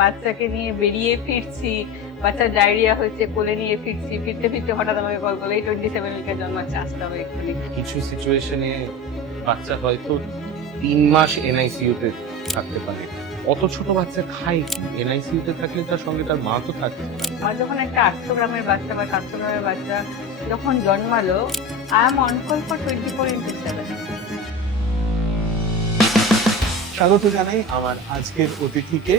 বাচ্চাকে নিয়ে বেরিয়ে ফিরছি, বাচ্চার ডায়রিয়া হয়েছে, কোলে নিয়ে ফিরছি, ফিরতে ফিরতে হঠাৎ আমাকে কল করলো, এই 27 উইকে জন্মাচ্ছে, আসতে হবে এক্ষুনি। কিছু সিচুয়েশনে বাচ্চা হয়তো 3 মাস এনআইসিইউ তে থাকতে পারে। অত ছোট বাচ্চা খায় কি? এনআইসিইউ তে থাকলে তার সঙ্গে তার মা তো থাকছে না। আর যখন একটা 800 গ্রামের বাচ্চা বা 700 গ্রামের বাচ্চা যখন জন্মালো, I am on call for 24/7। স্বাগত জানাই আমার আজকের অতিথিকে,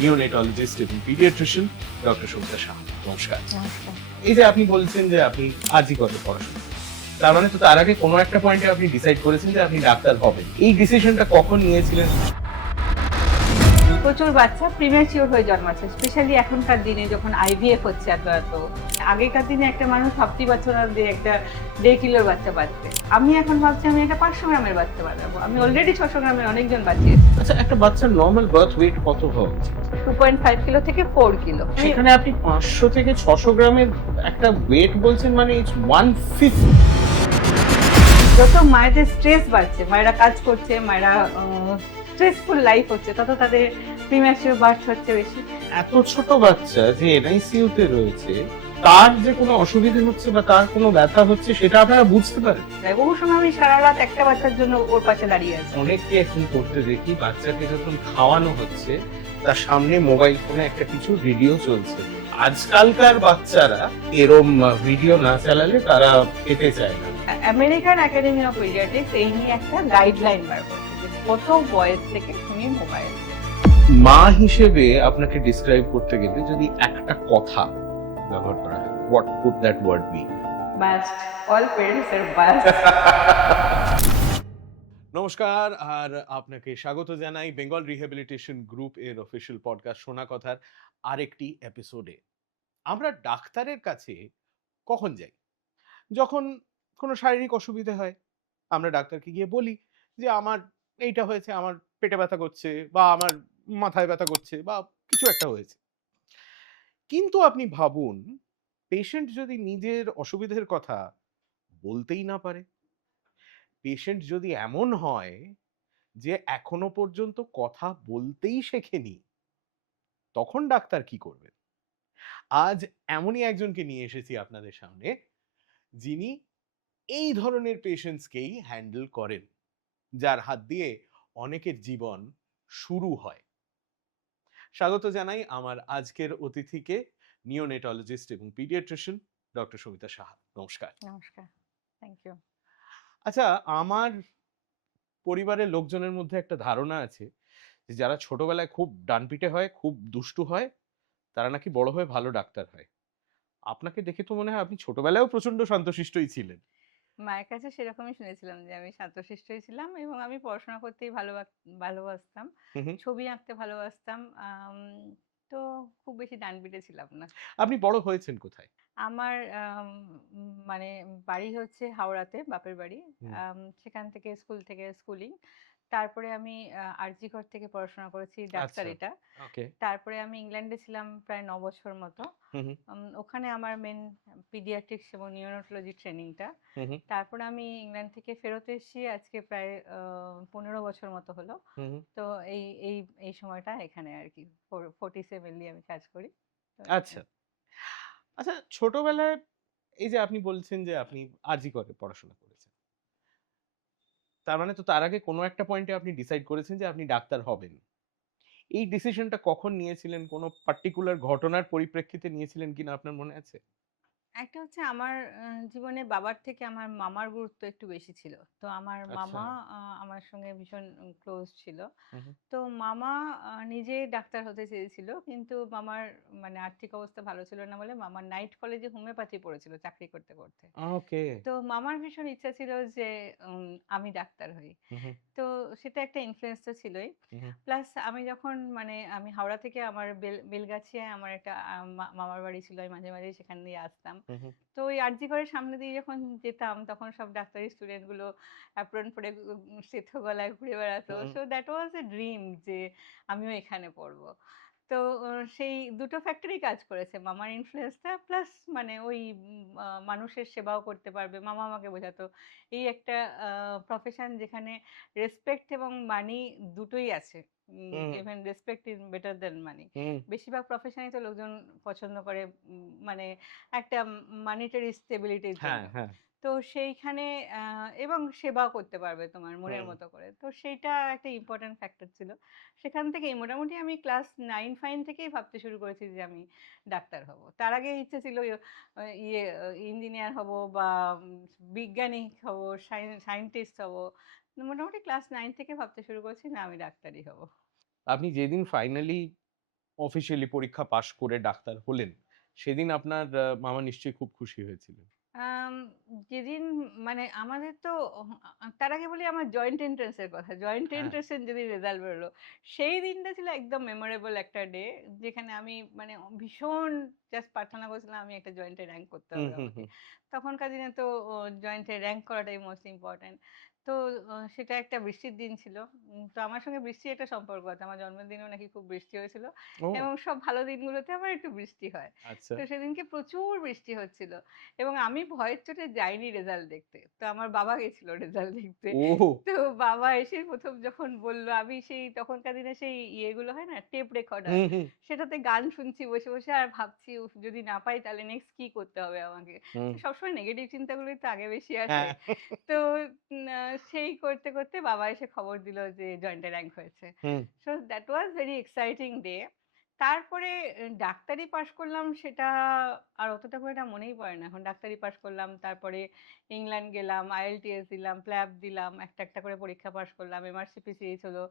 নিওনেটোলজিস্ট এবং পিডিয়াট্রিশিয়ান ডক্টর সবিতা সাহা। নমস্কার। এই যে আপনি বলছেন যে আপনি আরজি কতে পড়াশোনা, তার মানে তো তার আগে কোনো একটা পয়েন্টে আপনি ডিসাইড করেছেন যে আপনি ডাক্তার হবেন। এই ডিসিশনটা কখন নিয়েছিলেন? প্রচুর বাচ্চা প্রিম্যাচিওর হয়ে জন্মাচ্ছে, স্পেশালি এখনকার দিনে যখন আইভিএফ হচ্ছে এত। আগেকার দিনে একটা মানুষ ভাবতেই পারছো না যে একটা 1.5 কিলোর বাচ্চা বাঁচবে। আমি এখন ভাবছি আমি একটা 500 গ্রামের বাচ্চা বাঁচাবো। আমি অলরেডি 600 গ্রামের অনেকজন বাঁচিয়েছি। আচ্ছা, একটা বাচ্চার নর্মাল বার্থ ওয়েট কত হওয়া উচিত? 2.5 কিলো থেকে 4 কিলো। সেখানে আপনি 500 থেকে 600 গ্রামের একটা ওয়েট বলছেন, মানে ইটস 1/5। যত মায়েদের স্ট্রেস বাড়ছে, মায়েরা কাজ করছে, মায়েরা স্ট্রেসফুল লাইফ হচ্ছে, তত তাদের প্রিম্যাচিওর বার্থ হচ্ছে বেশি। এত ছোট বাচ্চা যে এনআইসিইউ তে রয়েছে, তার যে কোনো অসুবিধা হচ্ছে বা তার কোনো ব্যথা হচ্ছে সেটা আপনারা বুঝতে পারেন? বহু সময় আমি সারা রাত একটা বাচ্চার জন্য ওর পাশে দাঁড়িয়ে আছি। অনেককে এখন করতে দেখি, বাচ্চাকে যখন খাওয়ানো হচ্ছে তার সামনে মোবাইল ফোনে একটা কিছু ভিডিও চলছে। আজকালকার বাচ্চারা এরম ভিডিও না চালালে তারা খেতে চায় না। আমেরিকান একাডেমি অফ পিডিয়াট্রিক্স এই নিয়ে একটা গাইডলাইন বার করছে যে কত বয়স থেকে তুমি মোবাইল। মা হিসেবে আপনাকে ডিসক্রাইব করতে গেলে যদি একটা কথা ব্যবহার করা হয়, what would that word be? Bust, all parents are bust. নমস্কার, আর আপনাকে স্বাগত জানাই বেঙ্গল রিহ্যাবিলিটেশন গ্রুপ এর অফিসিয়াল পডকাস্ট শোনা কথার আরেকটি এপিসোডে। আমরা ডাক্তারের কাছে কখন যাই? যখন কোনো শারীরিক অসুবিধা হয় আমরা ডাক্তারকে গিয়ে বলি যে আমার এইটা হয়েছে, আমার পেটে ব্যথা করছে বা আমার মাথায় ব্যথা করছে বা কিছু একটা হয়েছে। কিন্তু আপনি ভাবুন, পেশেন্ট যদি নিজের অসুবিধার কথা বলতেই না পারে, পেশেন্ট যদি এমন হয় যে এখনো পর্যন্ত কথা বলতেই শেখেনি, তখন ডাক্তার কি করবে? আজ এমনই একজনকে নিয়ে এসেছি আপনাদের সামনে, যিনি এই ধরনের পেশেন্টসকেই হ্যান্ডেল করেন, যার হাত দিয়ে অনেকের জীবন শুরু হয়। স্বাগত জানাই আমার আজকের অতিথিকে, নিওনেটোলজিস্ট এবং পিডিয়াট্রিশিয়ান ডক্টর সবিতা সাহা। নমস্কার। নমস্কার, থ্যাংক ইউ। আচ্ছা, আমার পরিবারের লোকজনের মধ্যে একটা ধারণা আছে যে যারা ছোটবেলায় খুব ডানপিটে হয়, খুব দুষ্টু হয়, তারা নাকি বড় হয়ে ভালো ডাক্তার হয়। আপনাকে দেখে তো মনে হয় আপনি ছোটবেলায়ও প্রচন্ড শান্তশিষ্টই ছিলেন। মায়ের কাছে সেরকমই শুনেছিলাম যে আমি শান্তশিষ্টই ছিলাম এবং আমি পড়াশোনা করতেই ভালোবাসতাম, হুম হুম। ছবি আঁকতে ভালোবাসতাম। তো খুব বেশি ডানপিটে ছিলাম না। আপনি বড় হয়েছেন কোথায়? আমার মানে বাড়ি হচ্ছে হাওড়াতে, বাপের বাড়ি। হুম। সেখান থেকে স্কুল থেকে স্কুলিং। তারপরে আমি আরজি কর থেকে পড়াশোনা করেছি আচ্ছা। ডাক্তারিটা। ওকে। তারপরে আমি ইংল্যান্ডে ছিলাম প্রায় 9 বছর মতো। হুম হুম। ওখানে আমার মেন পিডিয়াট্রিক্স এবং নিওনেটোলজি ট্রেনিংটা। হুম হুম। তারপরে আমি ইংল্যান্ড থেকে ফেরত এসেছি আজকে প্রায় 15 বছর মতো হলো। হুম হুম। তো এই এই এই সময়টা এখানে আর কি 47ly আমি কাজ করি। তো আচ্ছা। আচ্ছা, ছোটবেলায় এই যে আপনি বলছেন যে আপনি আরজি করে পড়াশোনা করেছেন, তার মানে তো তার আগে কোনো একটা পয়েন্টে আপনি ডিসাইড করেছেন যে আপনি ডাক্তার হবেন। এই ডিসিশনটা কখন নিয়েছিলেন? কোনো পার্টিকুলার ঘটনার পরিপ্রেক্ষিতে নিয়েছিলেন কিনা আপনার মনে আছে? একটা হচ্ছে আমার জীবনে বাবার থেকে আমার মামার গুরুত্ব একটু বেশি ছিল। তো আমার আচ্ছা। মামা আমার সঙ্গে ভীষণ ক্লোজ ছিল। হুম হুম। তো মামা নিজে ডাক্তার হতে চেয়েছিল। কিন্তু মামার মানে আর্থিক অবস্থা ভালো ছিল না বলে মামা নাইট কলেজে হোমিওপ্যাথি পড়েছিল চাকরি করতে, করতে। ওকে। তো মামার ভীষণ ইচ্ছা ছিল যে আমি ডাক্তার হই। হুম হুম। তো সেটা একটা ইনফ্লুয়েন্স তো ছিলই। হুম হুম। প্লাস আমি যখন মানে আমি হাওড়া থেকে আমার বেলগাছিয়ায় আমার একটা মামার বাড়ি ছিল। আমি মাঝে, মাঝে সেখান দিয়ে আসতাম। হুম হুম। তো ওই আরজি করের সামনে দিয়ে যখন যেতাম তখন সব ডাক্তারি স্টুডেন্ট গুলো অ্যাপ্রন পরে সেথো গলায় ঘুরে বেড়াতো। Hmm. So that was a dream যে আমিও এখানে পড়বো। তো সেই দুটো ফ্যাক্টরই কাজ করেছে। মামার ইনফ্লুয়েন্সটা প্লাস মানে ওই মানুষের সেবাও করতে পারবে। মামা আমাকে বোঝাতো এই একটা প্রফেশন যেখানে রেসপেক্ট এবং মানি দুটোই আছে। Hmm, even respect is better than money. Hmm, বেশিরভাগ প্রফেশনেই তো লোকজন পছন্দ করে মানে একটা মানিটারি স্টেবিলিটির হ্যাঁ, জন্য। হ্যাঁ, তো সেইখানে এবং সেবাও করতে পারবে তোমার মনের হুম। মতো করে। তো সেইটা একটা ইম্পোর্টেন্ট ফ্যাক্টর ছিল। সেখান থেকেই মোটামুটি আমি ক্লাস 9 ফাইন থেকেই ভাবতে শুরু করেছি যে আমি ডাক্তার হব। তার আগে ইচ্ছে ছিল ইঞ্জিনিয়ার হব বা উম বিজ্ঞানী হব, সায়েন্টিস্ট হব। মোটামুটি ক্লাস 9 থেকে ভাবতে শুরু করেছি না আমি ডাক্তারই হব। আপনি যেদিন ফাইনালি অফিসিয়ালি পরীক্ষা পাস করে ডাক্তার হলেন, সেদিন আপনার মামা নিশ্চয়ই খুব খুশি হয়েছিলেন। আম যেদিন মানে আমাদের তো তার আগে বলি আমার জয়েন্ট এন্ট্রান্স এর কথা। জয়েন্ট হ্যাঁ। এন্ট্রান্স এর যেদিন রেজাল্ট বেরোলো, সেই দিনটা ছিল একদম মেমোরেবল একটা ডে। যেখানে আমি মানে ভীষণ জাস্ট প্রার্থনা করেছিলাম আমি একটা জয়েন্টে র‍্যাংক করতে হুম, হবে হুম, আমাকে। হুম। তখনকার দিনে তো জয়েন্টে র‍্যাংক করাটাই মোস্ট ইম্পোর্টেন্ট। তো সেটা একটা বৃষ্টির দিন ছিল। তো আমার সঙ্গে বৃষ্টির একটা সম্পর্ক আছে। আমার জন্মদিনেও নাকি খুব বৃষ্টি হয়েছিল ও এবং সব ভালো দিনগুলোতে আমার একটু বৃষ্টি হয়। আচ্ছা। তো সেদিনকে প্রচুর বৃষ্টি হচ্ছিল। এবং আমি ভয়ের চোটে যাইনি রেজাল্ট দেখতে। তো আমার বাবা গেছিল রেজাল্ট দেখতে। ওহ! তো বাবা এসে ১ম যখন বলল, আমি সেই তখনকার দিনে সেই ইয়েগুলো হয় না? Tape recorder. হুম, হুম, সেটাতে গান শুনছি বসে, বসে আর ভাবছি উফ! যদি না পাই তাহলে নেক্সট কি করতে হবে আমাকে? হুম। সবসময় নেগেটিভ চিন্তাগুলোই তো আগে বেশি আসে। হ্যাঁ। তো না সেই করতে, করতে বাবা এসে খবর দিল যে জয়েন্টে র‍্যাংক হয়েছে। Hmm, so that was very exciting day. তারপরে ডাক্তারি পাস করলাম সেটা আর অতটা করে এটা মনেই পড়ে না। এখন ডাক্তারি পাস করলাম, তারপরে ইংল্যান্ড গেলাম, IELTS দিলাম, প্ল্যাব দিলাম, একটা, একটা করে পরীক্ষা পাস করলাম। MRCPCH হলো,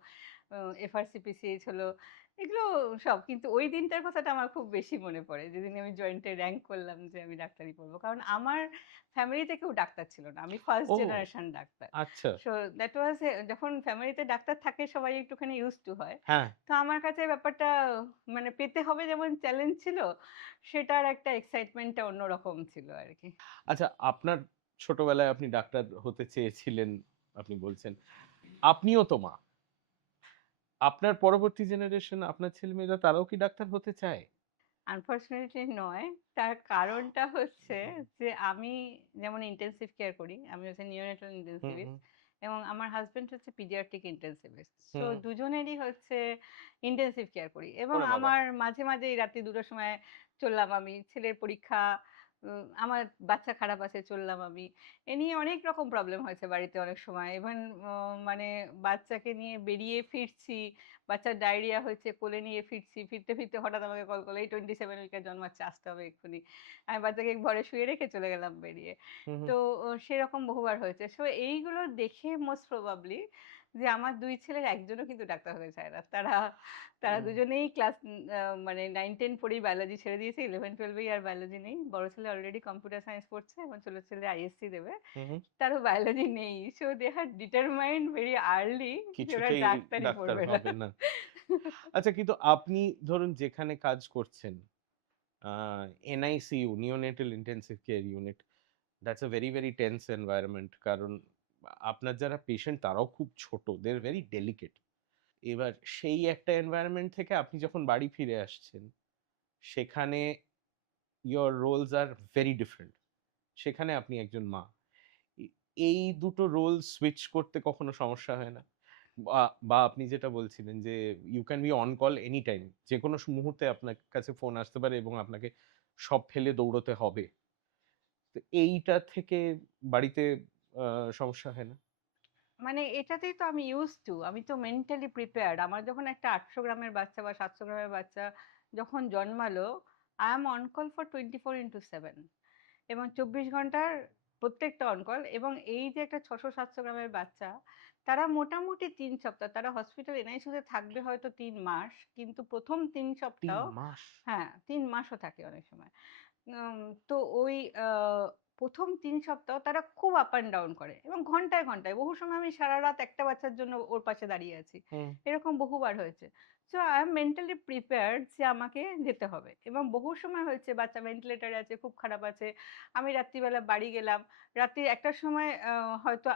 FRCPCH হলো। এগুলো সব। কিন্তু ওই দিনটার কথাটা আমার খুব বেশি মনে পড়ে। যেদিন আমি জয়েন্টে র‍্যাংক করলাম যে আমি ডাক্তারি পড়ব। কারণ আমার ফ্যামিলিতে কেউ ডাক্তার ছিল না। আমি ফার্স্ট ও জেনারেশন ডাক্তার। আচ্ছা। সো দ্যাট ওয়াজ যখন ফ্যামিলিতে ডাক্তার থাকে সবাই একটুখানি ইউজড টু হয়। হ্যাঁ। তো আমার কাছে ব্যাপারটা মানে পেতে হবে যেমন চ্যালেঞ্জ ছিল, সেটার একটা এক্সাইটমেন্টটা অন্যরকম ছিল আরকি। আচ্ছা আপনার ছোটবেলায় আপনি ডাক্তার হতে চেয়েছিলেন, আপনি বলছেন। আপনিও তো মা। আপনার পরবর্তী জেনারেশন আপনার ছেলেমেয়েরা তারাও কি ডাক্তার হতে চায়? আনফরচুনেটলি নয়। তার কারণটা হচ্ছে যে আমি যেমন ইনটেনসিভ কেয়ার করি। আমি হচ্ছে নিওনেটাল হুম, ইনটেনসিভিস্ট হুম, এবং আমার হাসব্যান্ড হচ্ছে পিডিয়াট্রিক ইনটেনসিভিস্ট। সো হুম। দুজনেরই হচ্ছে ইনটেনসিভ কেয়ার করি এবং ওরে বাবা! আমার মাঝে, মাঝেই রাত্রি ২ টার সময় চললাম আমি। ছেলের পরীক্ষা, আমার বাচ্চা খারাপ আছে চললাম আমি। এ নিয়ে অনেক রকম প্রবলেম হয়েছে বাড়িতে অনেক সময়। ইভেন মানে বাচ্চাকে নিয়ে বেরিয়ে ফিরছি, বাচ্চার ডায়রিয়া হয়েছে, কোলে নিয়ে ফিরছি। ফিরতে, ফিরতে হঠাৎ আমাকে কল করলো, "এই 27 উইকে জন্মাচ্ছে, আসতে হবে এক্ষুনি।" আমি বাচ্চাকে ঘরে শুইয়ে রেখে চলে গেলাম বেরিয়ে। হুম, হুম, তো সেরকম বহুবার হয়েছে। সো এইগুলো দেখে মোস্ট প্রবাবলি যে আমার ২ ছেলের একজনও কিন্তু ডাক্তার হতে চায় না। তারা তারা হুম, দুজনেই ক্লাস মানে 9-10 পড়েই বায়োলজি ছেড়ে দিয়েছে। 11-12 এই আর বায়োলজি নেই। বড় ছেলে অলরেডি কম্পিউটার সায়েন্স পড়ছে এবং ছোট ছেলে আইএসসি দেবে। হুম, হুম। তারও বায়োলজি নেই। So they had determined very early যে ওরা কিছুতেই ডাক্তারই ডাক্তার পড়বে না। হবে না। আচ্ছা কিন্তু আপনি ধরুন যেখানে কাজ করছেন, আ NICU neonatal intensive care unit, that's a very, very tense environment. কারণ আপনার যারা পেশেন্ট তারাও খুব ছোট। দে আর ভেরি ডেলিকেট। এবার সেই একটা এনভায়রনমেন্ট থেকে আপনি যখন বাড়ি ফিরে আসছেন, সেখানে your roles are very different. সেখানে আপনি একজন মা। এ এই দুটো রোল সুইচ করতে কখনো সমস্যা হয় না? বা বা আপনি যেটা বলছিলেন যে you can be on call any time. যেকোনো মুহূর্তে আপনার কাছে ফোন আসতে পারে এবং আপনাকে সব ফেলে দৌড়তে হবে। তো এইটা থেকে বাড়িতে আ সমস্যা হয় না? মানে এটাতেই তো আমি used to আমি তো মেন্টালি প্রিপেয়ার্ড। আমার যখন একটা ৮০০ গ্রামের বাচ্চা বা ৭০০ গ্রামের বাচ্চা যখন জন্মালো, I am on call for 24/7 এবং ২৪ ঘন্টার প্রত্যেকটা অন কল এবং এই যে একটা ৬০০-৭০০ গ্রামের বাচ্চা, তারা মোটামুটি ৩ সপ্তাহ তারা হসপিটাল এনআইসিইউতে থাকবে হয়তো ৩ মাস। কিন্তু ১ম ৩ ৩ সপ্তাহ মাস? হ্যাঁ, ৩ মাসও থাকে অনেক সময়। উম তো ওই ১ম ৩ সপ্তাহ তারা খুব আপ অ্যান্ড ডাউন করে এবং ঘন্টায়, ঘন্টায় বহু সময় আমি সারারাত একটা বাচ্চার জন্য ওর পাশে দাঁড়িয়ে আছি। হুম, এরকম বহুবার হয়েছে। So I am mentally prepared যে আমাকে যেতে হবে এবং বহু সময় হয়েছে বাচ্চা ভেন্টিলেটরে আছে, খুব খারাপ আছে। আমি রাত্রিবেলা বাড়ি গেলাম। রাত্রি ১ টার সময় হয়তো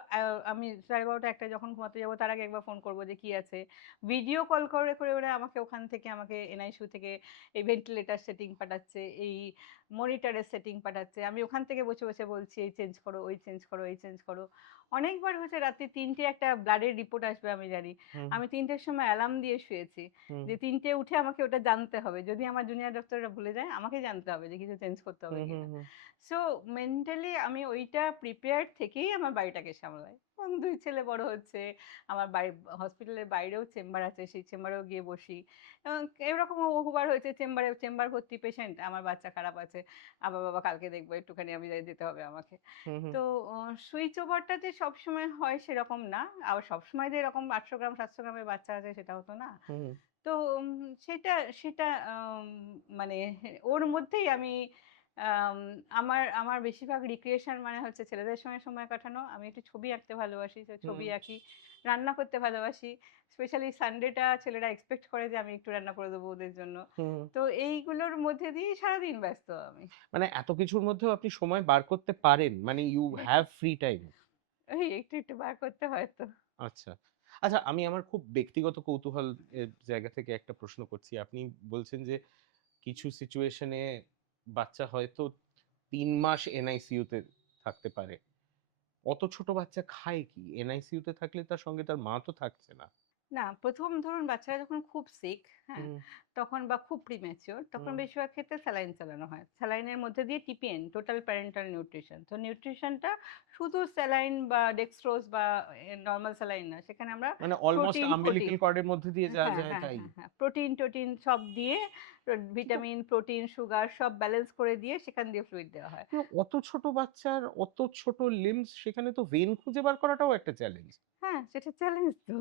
আমি ১২:৩০ ১ টায় যখন ঘুমাতে যাবো তার আগে একবার ফোন করব যে কি আছে। ভিডিও কল করে, করে ওরা আমাকে ওখান থেকে আমাকে এনআইসিইউ থেকে এই ভেন্টিলেটর সেটিং পাঠাচ্ছে, এই মনিটরের সেটিং পাঠাচ্ছে। আমি ওখান থেকে বসে, বসে বলছি এই চেঞ্জ করো, ওই চেঞ্জ করো, এই চেঞ্জ করো। অনেকবার হচ্ছে রাত্রি ৩টে একটা ব্লাডের রিপোর্ট আসবে আমি জানি। হুম, আমি ৩টের সময় অ্যালার্ম দিয়ে শুয়েছি। হুম, যে ৩টে উঠে আমাকে ওটা জানতে হবে। যদি আমার জুনিয়র ডক্টররা ভুলে যায়, আমাকে জানতে হবে যে কিছু চেঞ্জ করতে হবে হুম, হুম, কিনা। হুম, সো মেন্টালি আমি ওইটা প্রিপেয়ার্ড থেকেই আমার বাড়িটাকে সামলাই। এবং ২ ছেলে বড় হচ্ছে। আমার বাড়ি হসপিটালের বাইরেও চেম্বার আছে। সেই চেম্বারেও গিয়ে বসি। এবং এরকমও বহুবার হয়েছে চেম্বার ভর্তি পেশেন্ট, আমার বাচ্চা খারাপ আছে। বাবা কালকে দেখবো একটুখানি আমি যেতে হবে আমাকে। হুম, হুম, তো সুইচ ওভারটা যে সবসময় হয় সেরকম না। আবার সবসময় যে এরকম ৮০০ গ্রাম ৭০০ গ্রামের বাচ্চা আছে সেটাও তো না। হুম, তো সেটা সেটা মানে ওর মধ্যেই আমি আম আমার আমার বেশিরভাগ রিক্রিয়েশন মানে হচ্ছে ছেলেদের সঙ্গে সময় কাটানো। আমি একটু ছবি আঁকতে ভালোবাসি। তো ছবি হুম, আঁকি। রান্না করতে ভালোবাসি। স্পেশালি সানডেটা ছেলেরা এক্সপেক্ট করে যে আমি একটু রান্না করে দেবো ওদের জন্য। হুম। তো এইগুলোর মধ্যে দিয়েই সারাদিন ব্যস্ত আমি। মানে এত কিছুর মধ্যেও আপনি সময় বার করতে পারেন? মানে ইউ হ্যাভ ফ্রি টাইম? ওই একটু বার করতে হয় তো। আচ্ছা। আচ্ছা, আমি আমার খুব ব্যক্তিগত কৌতূহল এর জায়গা থেকে একটা প্রশ্ন করছি। আপনি বলছেন যে কিছু সিচুয়েশন এ বাচ্চা হয়তো ৩ মাস এনআইসিইউ তে থাকতে পারে। অত ছোট বাচ্চা খায় কি? এনআইসিইউ তে থাকলে তার সঙ্গে তার মা তো থাকছে না। না, ১ম ধরুন বাচ্চারা যখন খুব সিক, হ্যাঁ? হুম, তখন বা খুব প্রিম্যাচিউর তখন হুম। বেশিরভাগ ক্ষেত্রে স্যালাইন চালানো হয়। স্যালাইনের মধ্যে দিয়ে টিপিএন, টোটাল প্যারেন্টাল নিউট্রিশন। তো নিউট্রিশনটা শুধু স্যালাইন বা ডেক্সট্রোজ বা নরমাল স্যালাইন না। সেখানে আমরা মানে অলমোস্ট প্রোটিন, আম্বিলিক্যাল ফোটিন কর্ড এর মধ্যে দিয়ে যা হ্যাঁ, যায় হ্যাঁ, তাই। হ্যাঁ, হ্যাঁ। প্রোটিন-টোটিন সব দিয়ে কিন্তু ভিটামিন, প্রোটিন, সুগার সব ব্যালেন্স করে দিয়ে সেখান দিয়ে ফ্লুইড দেওয়া হয়। কিন্তু অত ছোট বাচ্চার অত ছোট লিম্বস সেখানে তো ভেইন খুঁজে বার করাটাও একটা চ্যালেঞ্জ। হ্যাঁ, সেটা চ্যালেঞ্জ তো।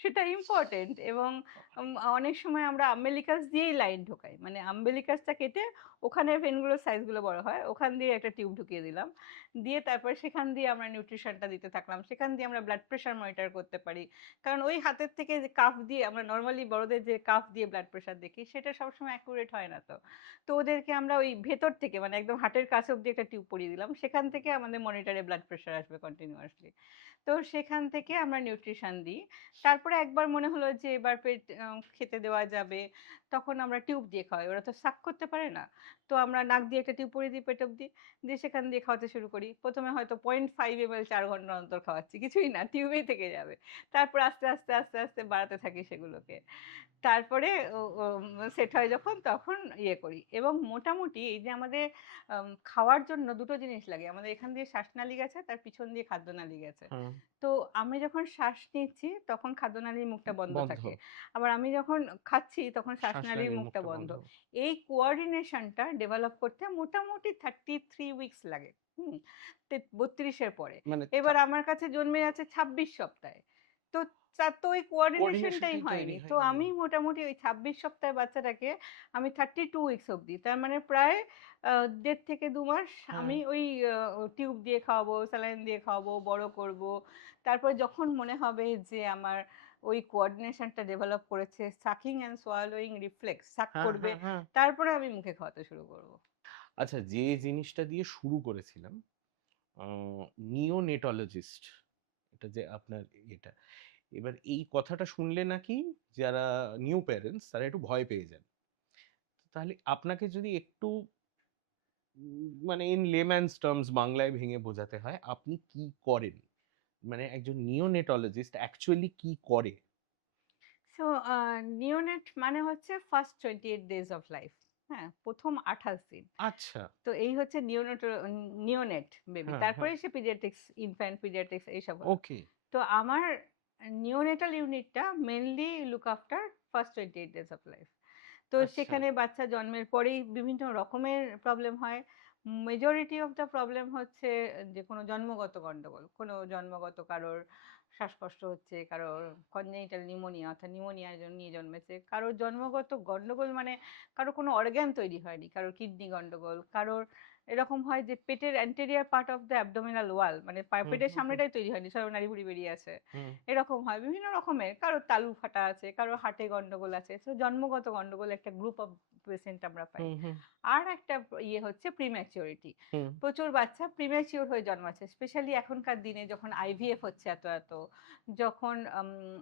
সেটা ইম্পোর্টেন্ট এবং অনেক সময় আমরা আম্বিলিকাস দিয়েই লাইন ঢোকাই। মানে আম্বিলিকাসটা কেটে ওখানে ভেনগুলোর সাইজগুলো বড় হয়। ওখান দিয়ে একটা টিউব ঢুকিয়ে দিলাম। দিয়ে তারপরে সেখান দিয়ে আমরা নিউট্রিশনটা দিতে থাকলাম। সেখান দিয়ে আমরা ব্লাড প্রেশার মনিটর করতে পারি। কারণ ওই হাতের থেকে যে কাফ দিয়ে আমরা নরমালি বড়দের যে কাফ দিয়ে ব্লাড প্রেশার দেখি সেটা সবসময় অ্যাকুরেট হয় না তো। তো ওদেরকে আমরা ওই ভেতর থেকে মানে একদম হার্টের কাছে অব্দি একটা টিউব পরিয়ে দিলাম। সেখান থেকে আমাদের মনিটরে ব্লাড প্রেশার আসবে কন্টিনিউয়াসলি। তো সেখান থেকে আমরা নিউট্রিশন দিই। তারপরে একবার মনে হলো যে এবার পেট খেতে দেওয়া যাবে। তখন আমরা টিউব দিয়ে খাওয়াই। ওরা তো সাক করতে পারে না। তো আমরা নাক দিয়ে একটা টিউব পরিয়ে দিই পেট অব্দি। দিয়ে সেখান দিয়ে খাওয়াতে শুরু করি। ১ম এ হয়তো 0.5 ml ৪ ঘন্টা অন্তর খাওয়াচ্ছি। কিছুই না, টিউবেই থেকে যাবে। তারপর আস্তে আস্তে বাড়াতে থাকি সেগুলোকে। তারপরে ও সেট হয় যখন তখন ইয়ে করি এবং মোটামুটি এই যে আমাদের খাওয়ার জন্য ২ টো জিনিস লাগে। আমাদের এখান দিয়ে শ্বাসনালী গেছে, তার পিছন দিয়ে খাদ্যনালী গেছে। হুম। তো আমি যখন শ্বাস নিচ্ছি তখন খাদ্যনালীর মুখটা বন্ধ বন্ধ। থাকে। আবার আমি যখন খাচ্ছি তখন শ্বাসনালীর শ্বাসনালীর মুখটা মুখটা বন্ধ। বন্ধ। এই কোঅর্ডিনেশনটা ডেভেলপ করতে মোটামুটি 33 উইকস লাগে। হুম? ৩২ এর পরে। মানে এবার আমার কাছে জন্মে আছে ২৬ সপ্তাহে। তো তার তো ওই কোঅর্ডিনেশনটাই কোঅর্ডিনেশনটাই তৈরি হয়নি। তো হয়নি। আমি মোটামুটি ওই ২৬ সপ্তাহের বাচ্চাটাকে আমি 32 উইকস অব্দি তার মানে প্রায় ১.৫ থেকে ২ মাস হ্যাঁ। আমি ওই টিউব দিয়ে খাওয়াবো, স্যালাইন দিয়ে খাওয়াবো, বড় করব। তারপরে যখন মনে হবে যে আমার ওই কোঅর্ডিনেশনটা ডেভেলপ করেছে, সাকিং অ্যান্ড সোয়ালোইং রিফ্লেক্স সাক হ্যাঁ, করবে, হ্যাঁ, হ্যাঁ। তারপরে আমি মুখে খাওয়াতে শুরু করব। আচ্ছা, যে জিনিসটা দিয়ে শুরু করেছিলাম, আ নিওনেটোলজিস্ট এটা যে আপনার এটা। এবার এই কথাটা শুনলে নাকি যারা নিউ প্যারেন্টস তারা একটু ভয় পেয়ে যান। তাহলে আপনাকে যদি একটু মানে ইন লেম্যানস টার্মস বাংলায় ভেঙে বোঝাতে হয়, আপনি কি করেন? মানে একজন নিওনেটোলজিস্ট অ্যাকচুয়ালি কি করে? সো নিওনেট মানে হচ্ছে ফার্স্ট 28 ডেজ অফ লাইফ। হ্যাঁ? ১ম ২৮ দিন। আচ্ছা। তো এই হচ্ছে নিওনেট বেবি। হ্যাঁ, তারপরে হ্যাঁ। সে পিডিয়াট্রিক্স, ইনফ্যান্ট পিডিয়াট্রিক্স এইসব হলো। ওকে। তো আমার নিওনেটাল ইউনিটটা mainly look after first 28 days of life. তো আচ্ছা। সেখানে বাচ্চা জন্মের পরেই বিভিন্ন রকমের প্রবলেম হয়। মেজরিটি অফ দ্যা প্রবলেম হচ্ছে যে কোনো জন্মগত গন্ডগোল। কোনো জন্মগত কারোর শ্বাসকষ্ট হচ্ছে, কারোর কনজেনিটাল নিউমোনিয়া অর্থাৎ নিউমোনিয়া নিয়ে জন্মেছে। কারোর জন্মগত গন্ডগোল মানে কারো কোনো অর্গান তৈরি হয়নি। কারোর কিডনি গন্ডগোল, কারোর এরকম হয় যে পেটের anterior part of the abdominal ওয়াল মানে হুম, পেটের হুম, হুম, সামনেটাই তৈরি হয়নি, সব নাড়িভুড়ি বেরিয়ে আছে। হুম, এরকম হয় বিভিন্ন রকমের। কারোর তালু ফাটা আছে, কারোর হার্টে গন্ডগোল আছে। সো জন্মগত গন্ডগোল একটা গ্রুপ অফ পেশেন্ট আমরা পাই। হুম, হুম, আর একটা ইয়ে হচ্ছে প্রিম্যাচিউরিটি। হুম, প্রচুর বাচ্চা প্রিম্যাচিউর হয়ে জন্মাচ্ছে। স্পেশালি এখনকার দিনে যখন আইভিএফ হচ্ছে এত। যখন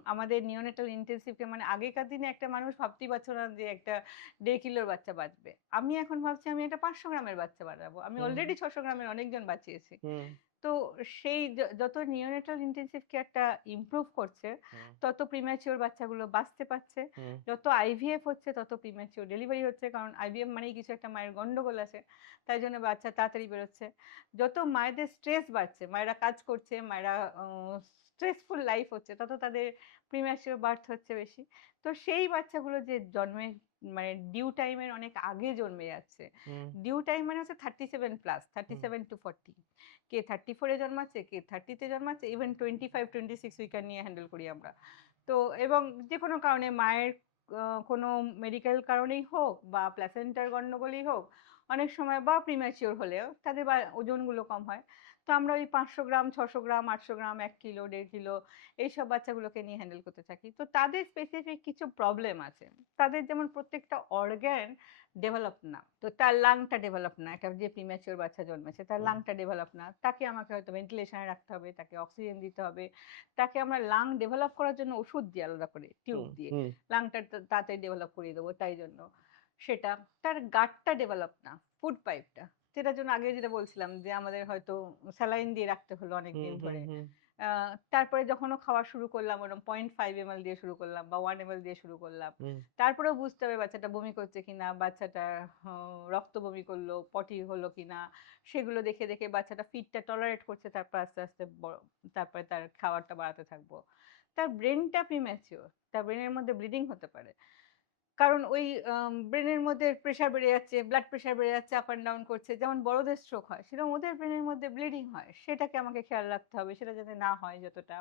আমাদের নিওনেটাল ইনটেনসিভকে মানে আগেকার দিনে একটা মানুষ ভাবতেই পারছিল না যে একটা ১.৫ কিলোর বাচ্চা বাঁচবে। আমি এখন ভাবছি আমি একটা ৫০০ গ্রামের বাচ্চা বাঁচাবো, আমি হুম অলরেডি 600 গ্রামের অনেকজন বাঁচিয়েছি। হুম তো সেই যত নিওনেটাল ইন্টেন্সিভ কেয়ারটা ইমপ্রুভ করছে, হুম তত প্রিম্যাচিওর বাচ্চাগুলো বাঁচতে পারছে। হুম যত আইভিএফ হচ্ছে তত প্রিম্যাচিওর ডেলিভারি হচ্ছে, কারণ আইভিএফ মানেই কিছু একটা মায়ের গন্ডগোল আছে, তাই জন্য বাচ্চা তাড়াতাড়ি বেরোচ্ছে। যত মায়েদের স্ট্রেস বাড়ছে, মায়েরা কাজ করছে, মায়েরা স্ট্রেসফুল লাইফ হচ্ছে, তত তাদের প্রিম্যাচিওর বার্থ হচ্ছে বেশি। তো সেই বাচ্চাগুলো যে জন্মের মানে ডিউ টাইমের অনেক আগে জন্মে যাচ্ছে, হুম ডিউ টাইম মানে হচ্ছে 37+, হুম 37 to 40, কে 34-এ জন্মাচ্ছে, কে 30-তে জন্মাচ্ছে, ইভেন 25-26 উইকার নিয়ে হ্যান্ডেল করি আমরা। তো এবং যে কোনো কারণে মায়ের কোনো মেডিকেল কারণেই হোক বা প্ল্যাসেন্টার গন্ডগোলেই হোক, অনেক সময় বা প্রিম্যাচিওর হলেও তাদের ওজনগুলো কম হয়। তো আমরা ওই 500 গ্রাম, 600 গ্রাম, 800 গ্রাম, 1 কিলো, 1.5 কিলো এইসব বাচ্চাগুলোকে নিয়ে হ্যান্ডেল করতে থাকি। তো তাদের স্পেসিফিক কিছু প্রবলেম আছে। তাদের যেমন প্রত্যেকটা অর্গান ডেভেলপ না। তো তার লাংটা ডেভেলপ না। একটা যে প্রিম্যাচিওর বাচ্চা জন্মেছে তার হুম লাংটা ডেভেলপ না। তাকে আমাকে হয়তো ভেন্টিলেশনে রাখতে হবে, তাকে অক্সিজেন দিতে হবে। তাকে আমরা লাং ডেভেলপ করার জন্য ওষুধ দিই আলাদা করে, টিউব হুম দিয়ে। হুম লাংটা তাড়াতাড়ি ডেভেলপ করিয়ে দেবো তাই জন্য। সেটা। তার গাটটা ডেভেলপ না, ফুড পাইপটা। যেটার জন্য আগে যেটা বলছিলাম যে আমাদের হয়তো স্যালাইন দিয়ে রাখতে হলো হুম অনেকদিন হুম ধরে। হুম আ তারপরে যখন ও খাওয়া শুরু করলাম ওরকম 0.5 ml দিয়ে শুরু করলাম বা 1 ml দিয়ে শুরু করলাম। হুম তারপরেও বুঝতে হবে বাচ্চাটা বমি করছে কিনা, বাচ্চাটার রক্ত বমি করলো, পটি হলো কিনা। সেগুলো দেখে, দেখে বাচ্চাটা ফিডটা টলারেট করছে, তারপর আস্তে, আস্তে তারপরে তার খাবারটা বাড়াতে থাকবো। তার ব্রেইনটা প্রিম্যাচিউর। তার ব্রেইনের মধ্যে ব্লিডিং হতে পারে। কারণ ওই ব্রেনের মধ্যে প্রেশার বেড়ে যাচ্ছে, ব্লাড প্রেশার বেড়ে যাচ্ছে, আপ অ্যান্ড ডাউন করছে। যেমন বড়দের স্ট্রোক হয়, সেরকম ওদের ব্রেনের মধ্যে ব্লিডিং হয়। সেটাকে আমাকে খেয়াল রাখতে হবে, সেটা যাতে না হয় যতটা।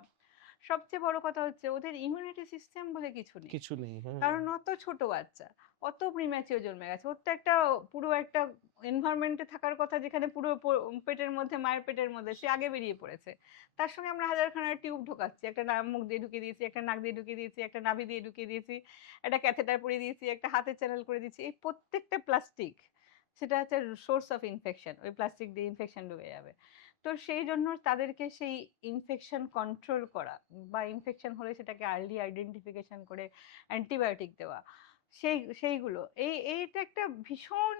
সবচেয়ে বড় কথা হচ্ছে ওদের ইমিউনিটি সিস্টেম বলে কিছু নেই। কিছু নেই হ্যাঁ কারণ অত ছোট বাচ্চা, অত প্রিম্যাচিওর জন্মে গেছে। ওর তো একটা পুরো একটা এনভায়রনমেন্ট এ থাকার কথা, যেখানে পুরো পেটের মধ্যে, মায়ের পেটের মধ্যে সে আগে বেরিয়ে পড়েছে। তার সঙ্গে আমরা হাজারখানা টিউব ঢোকাচ্ছি। একটা মুখ দিয়ে ঢুকিয়ে দিয়েছি, একটা নাক দিয়ে ঢুকিয়ে দিয়েছি, একটা নাভি দিয়ে ঢুকিয়ে দিয়েছি, একটা ক্যাথেটার পরিয়ে দিয়েছি, একটা হাতের চ্যানেল করে দিয়েছি। এই প্রত্যেকটা প্লাস্টিক, সেটা হচ্ছে সোর্স অফ ইনফেকশন। ওই প্লাস্টিক দিয়ে ইনফেকশন ঢুকে যাবে। তো সেই জন্য তাদেরকে সেই ইনফেকশন কন্ট্রোল করা বা ইনফেকশন হলে সেটাকে আর্লি আইডেন্টিফিকেশন করে অ্যান্টিবায়োটিক দেওয়া। সেইগুলো। এইটা একটা ভীষণ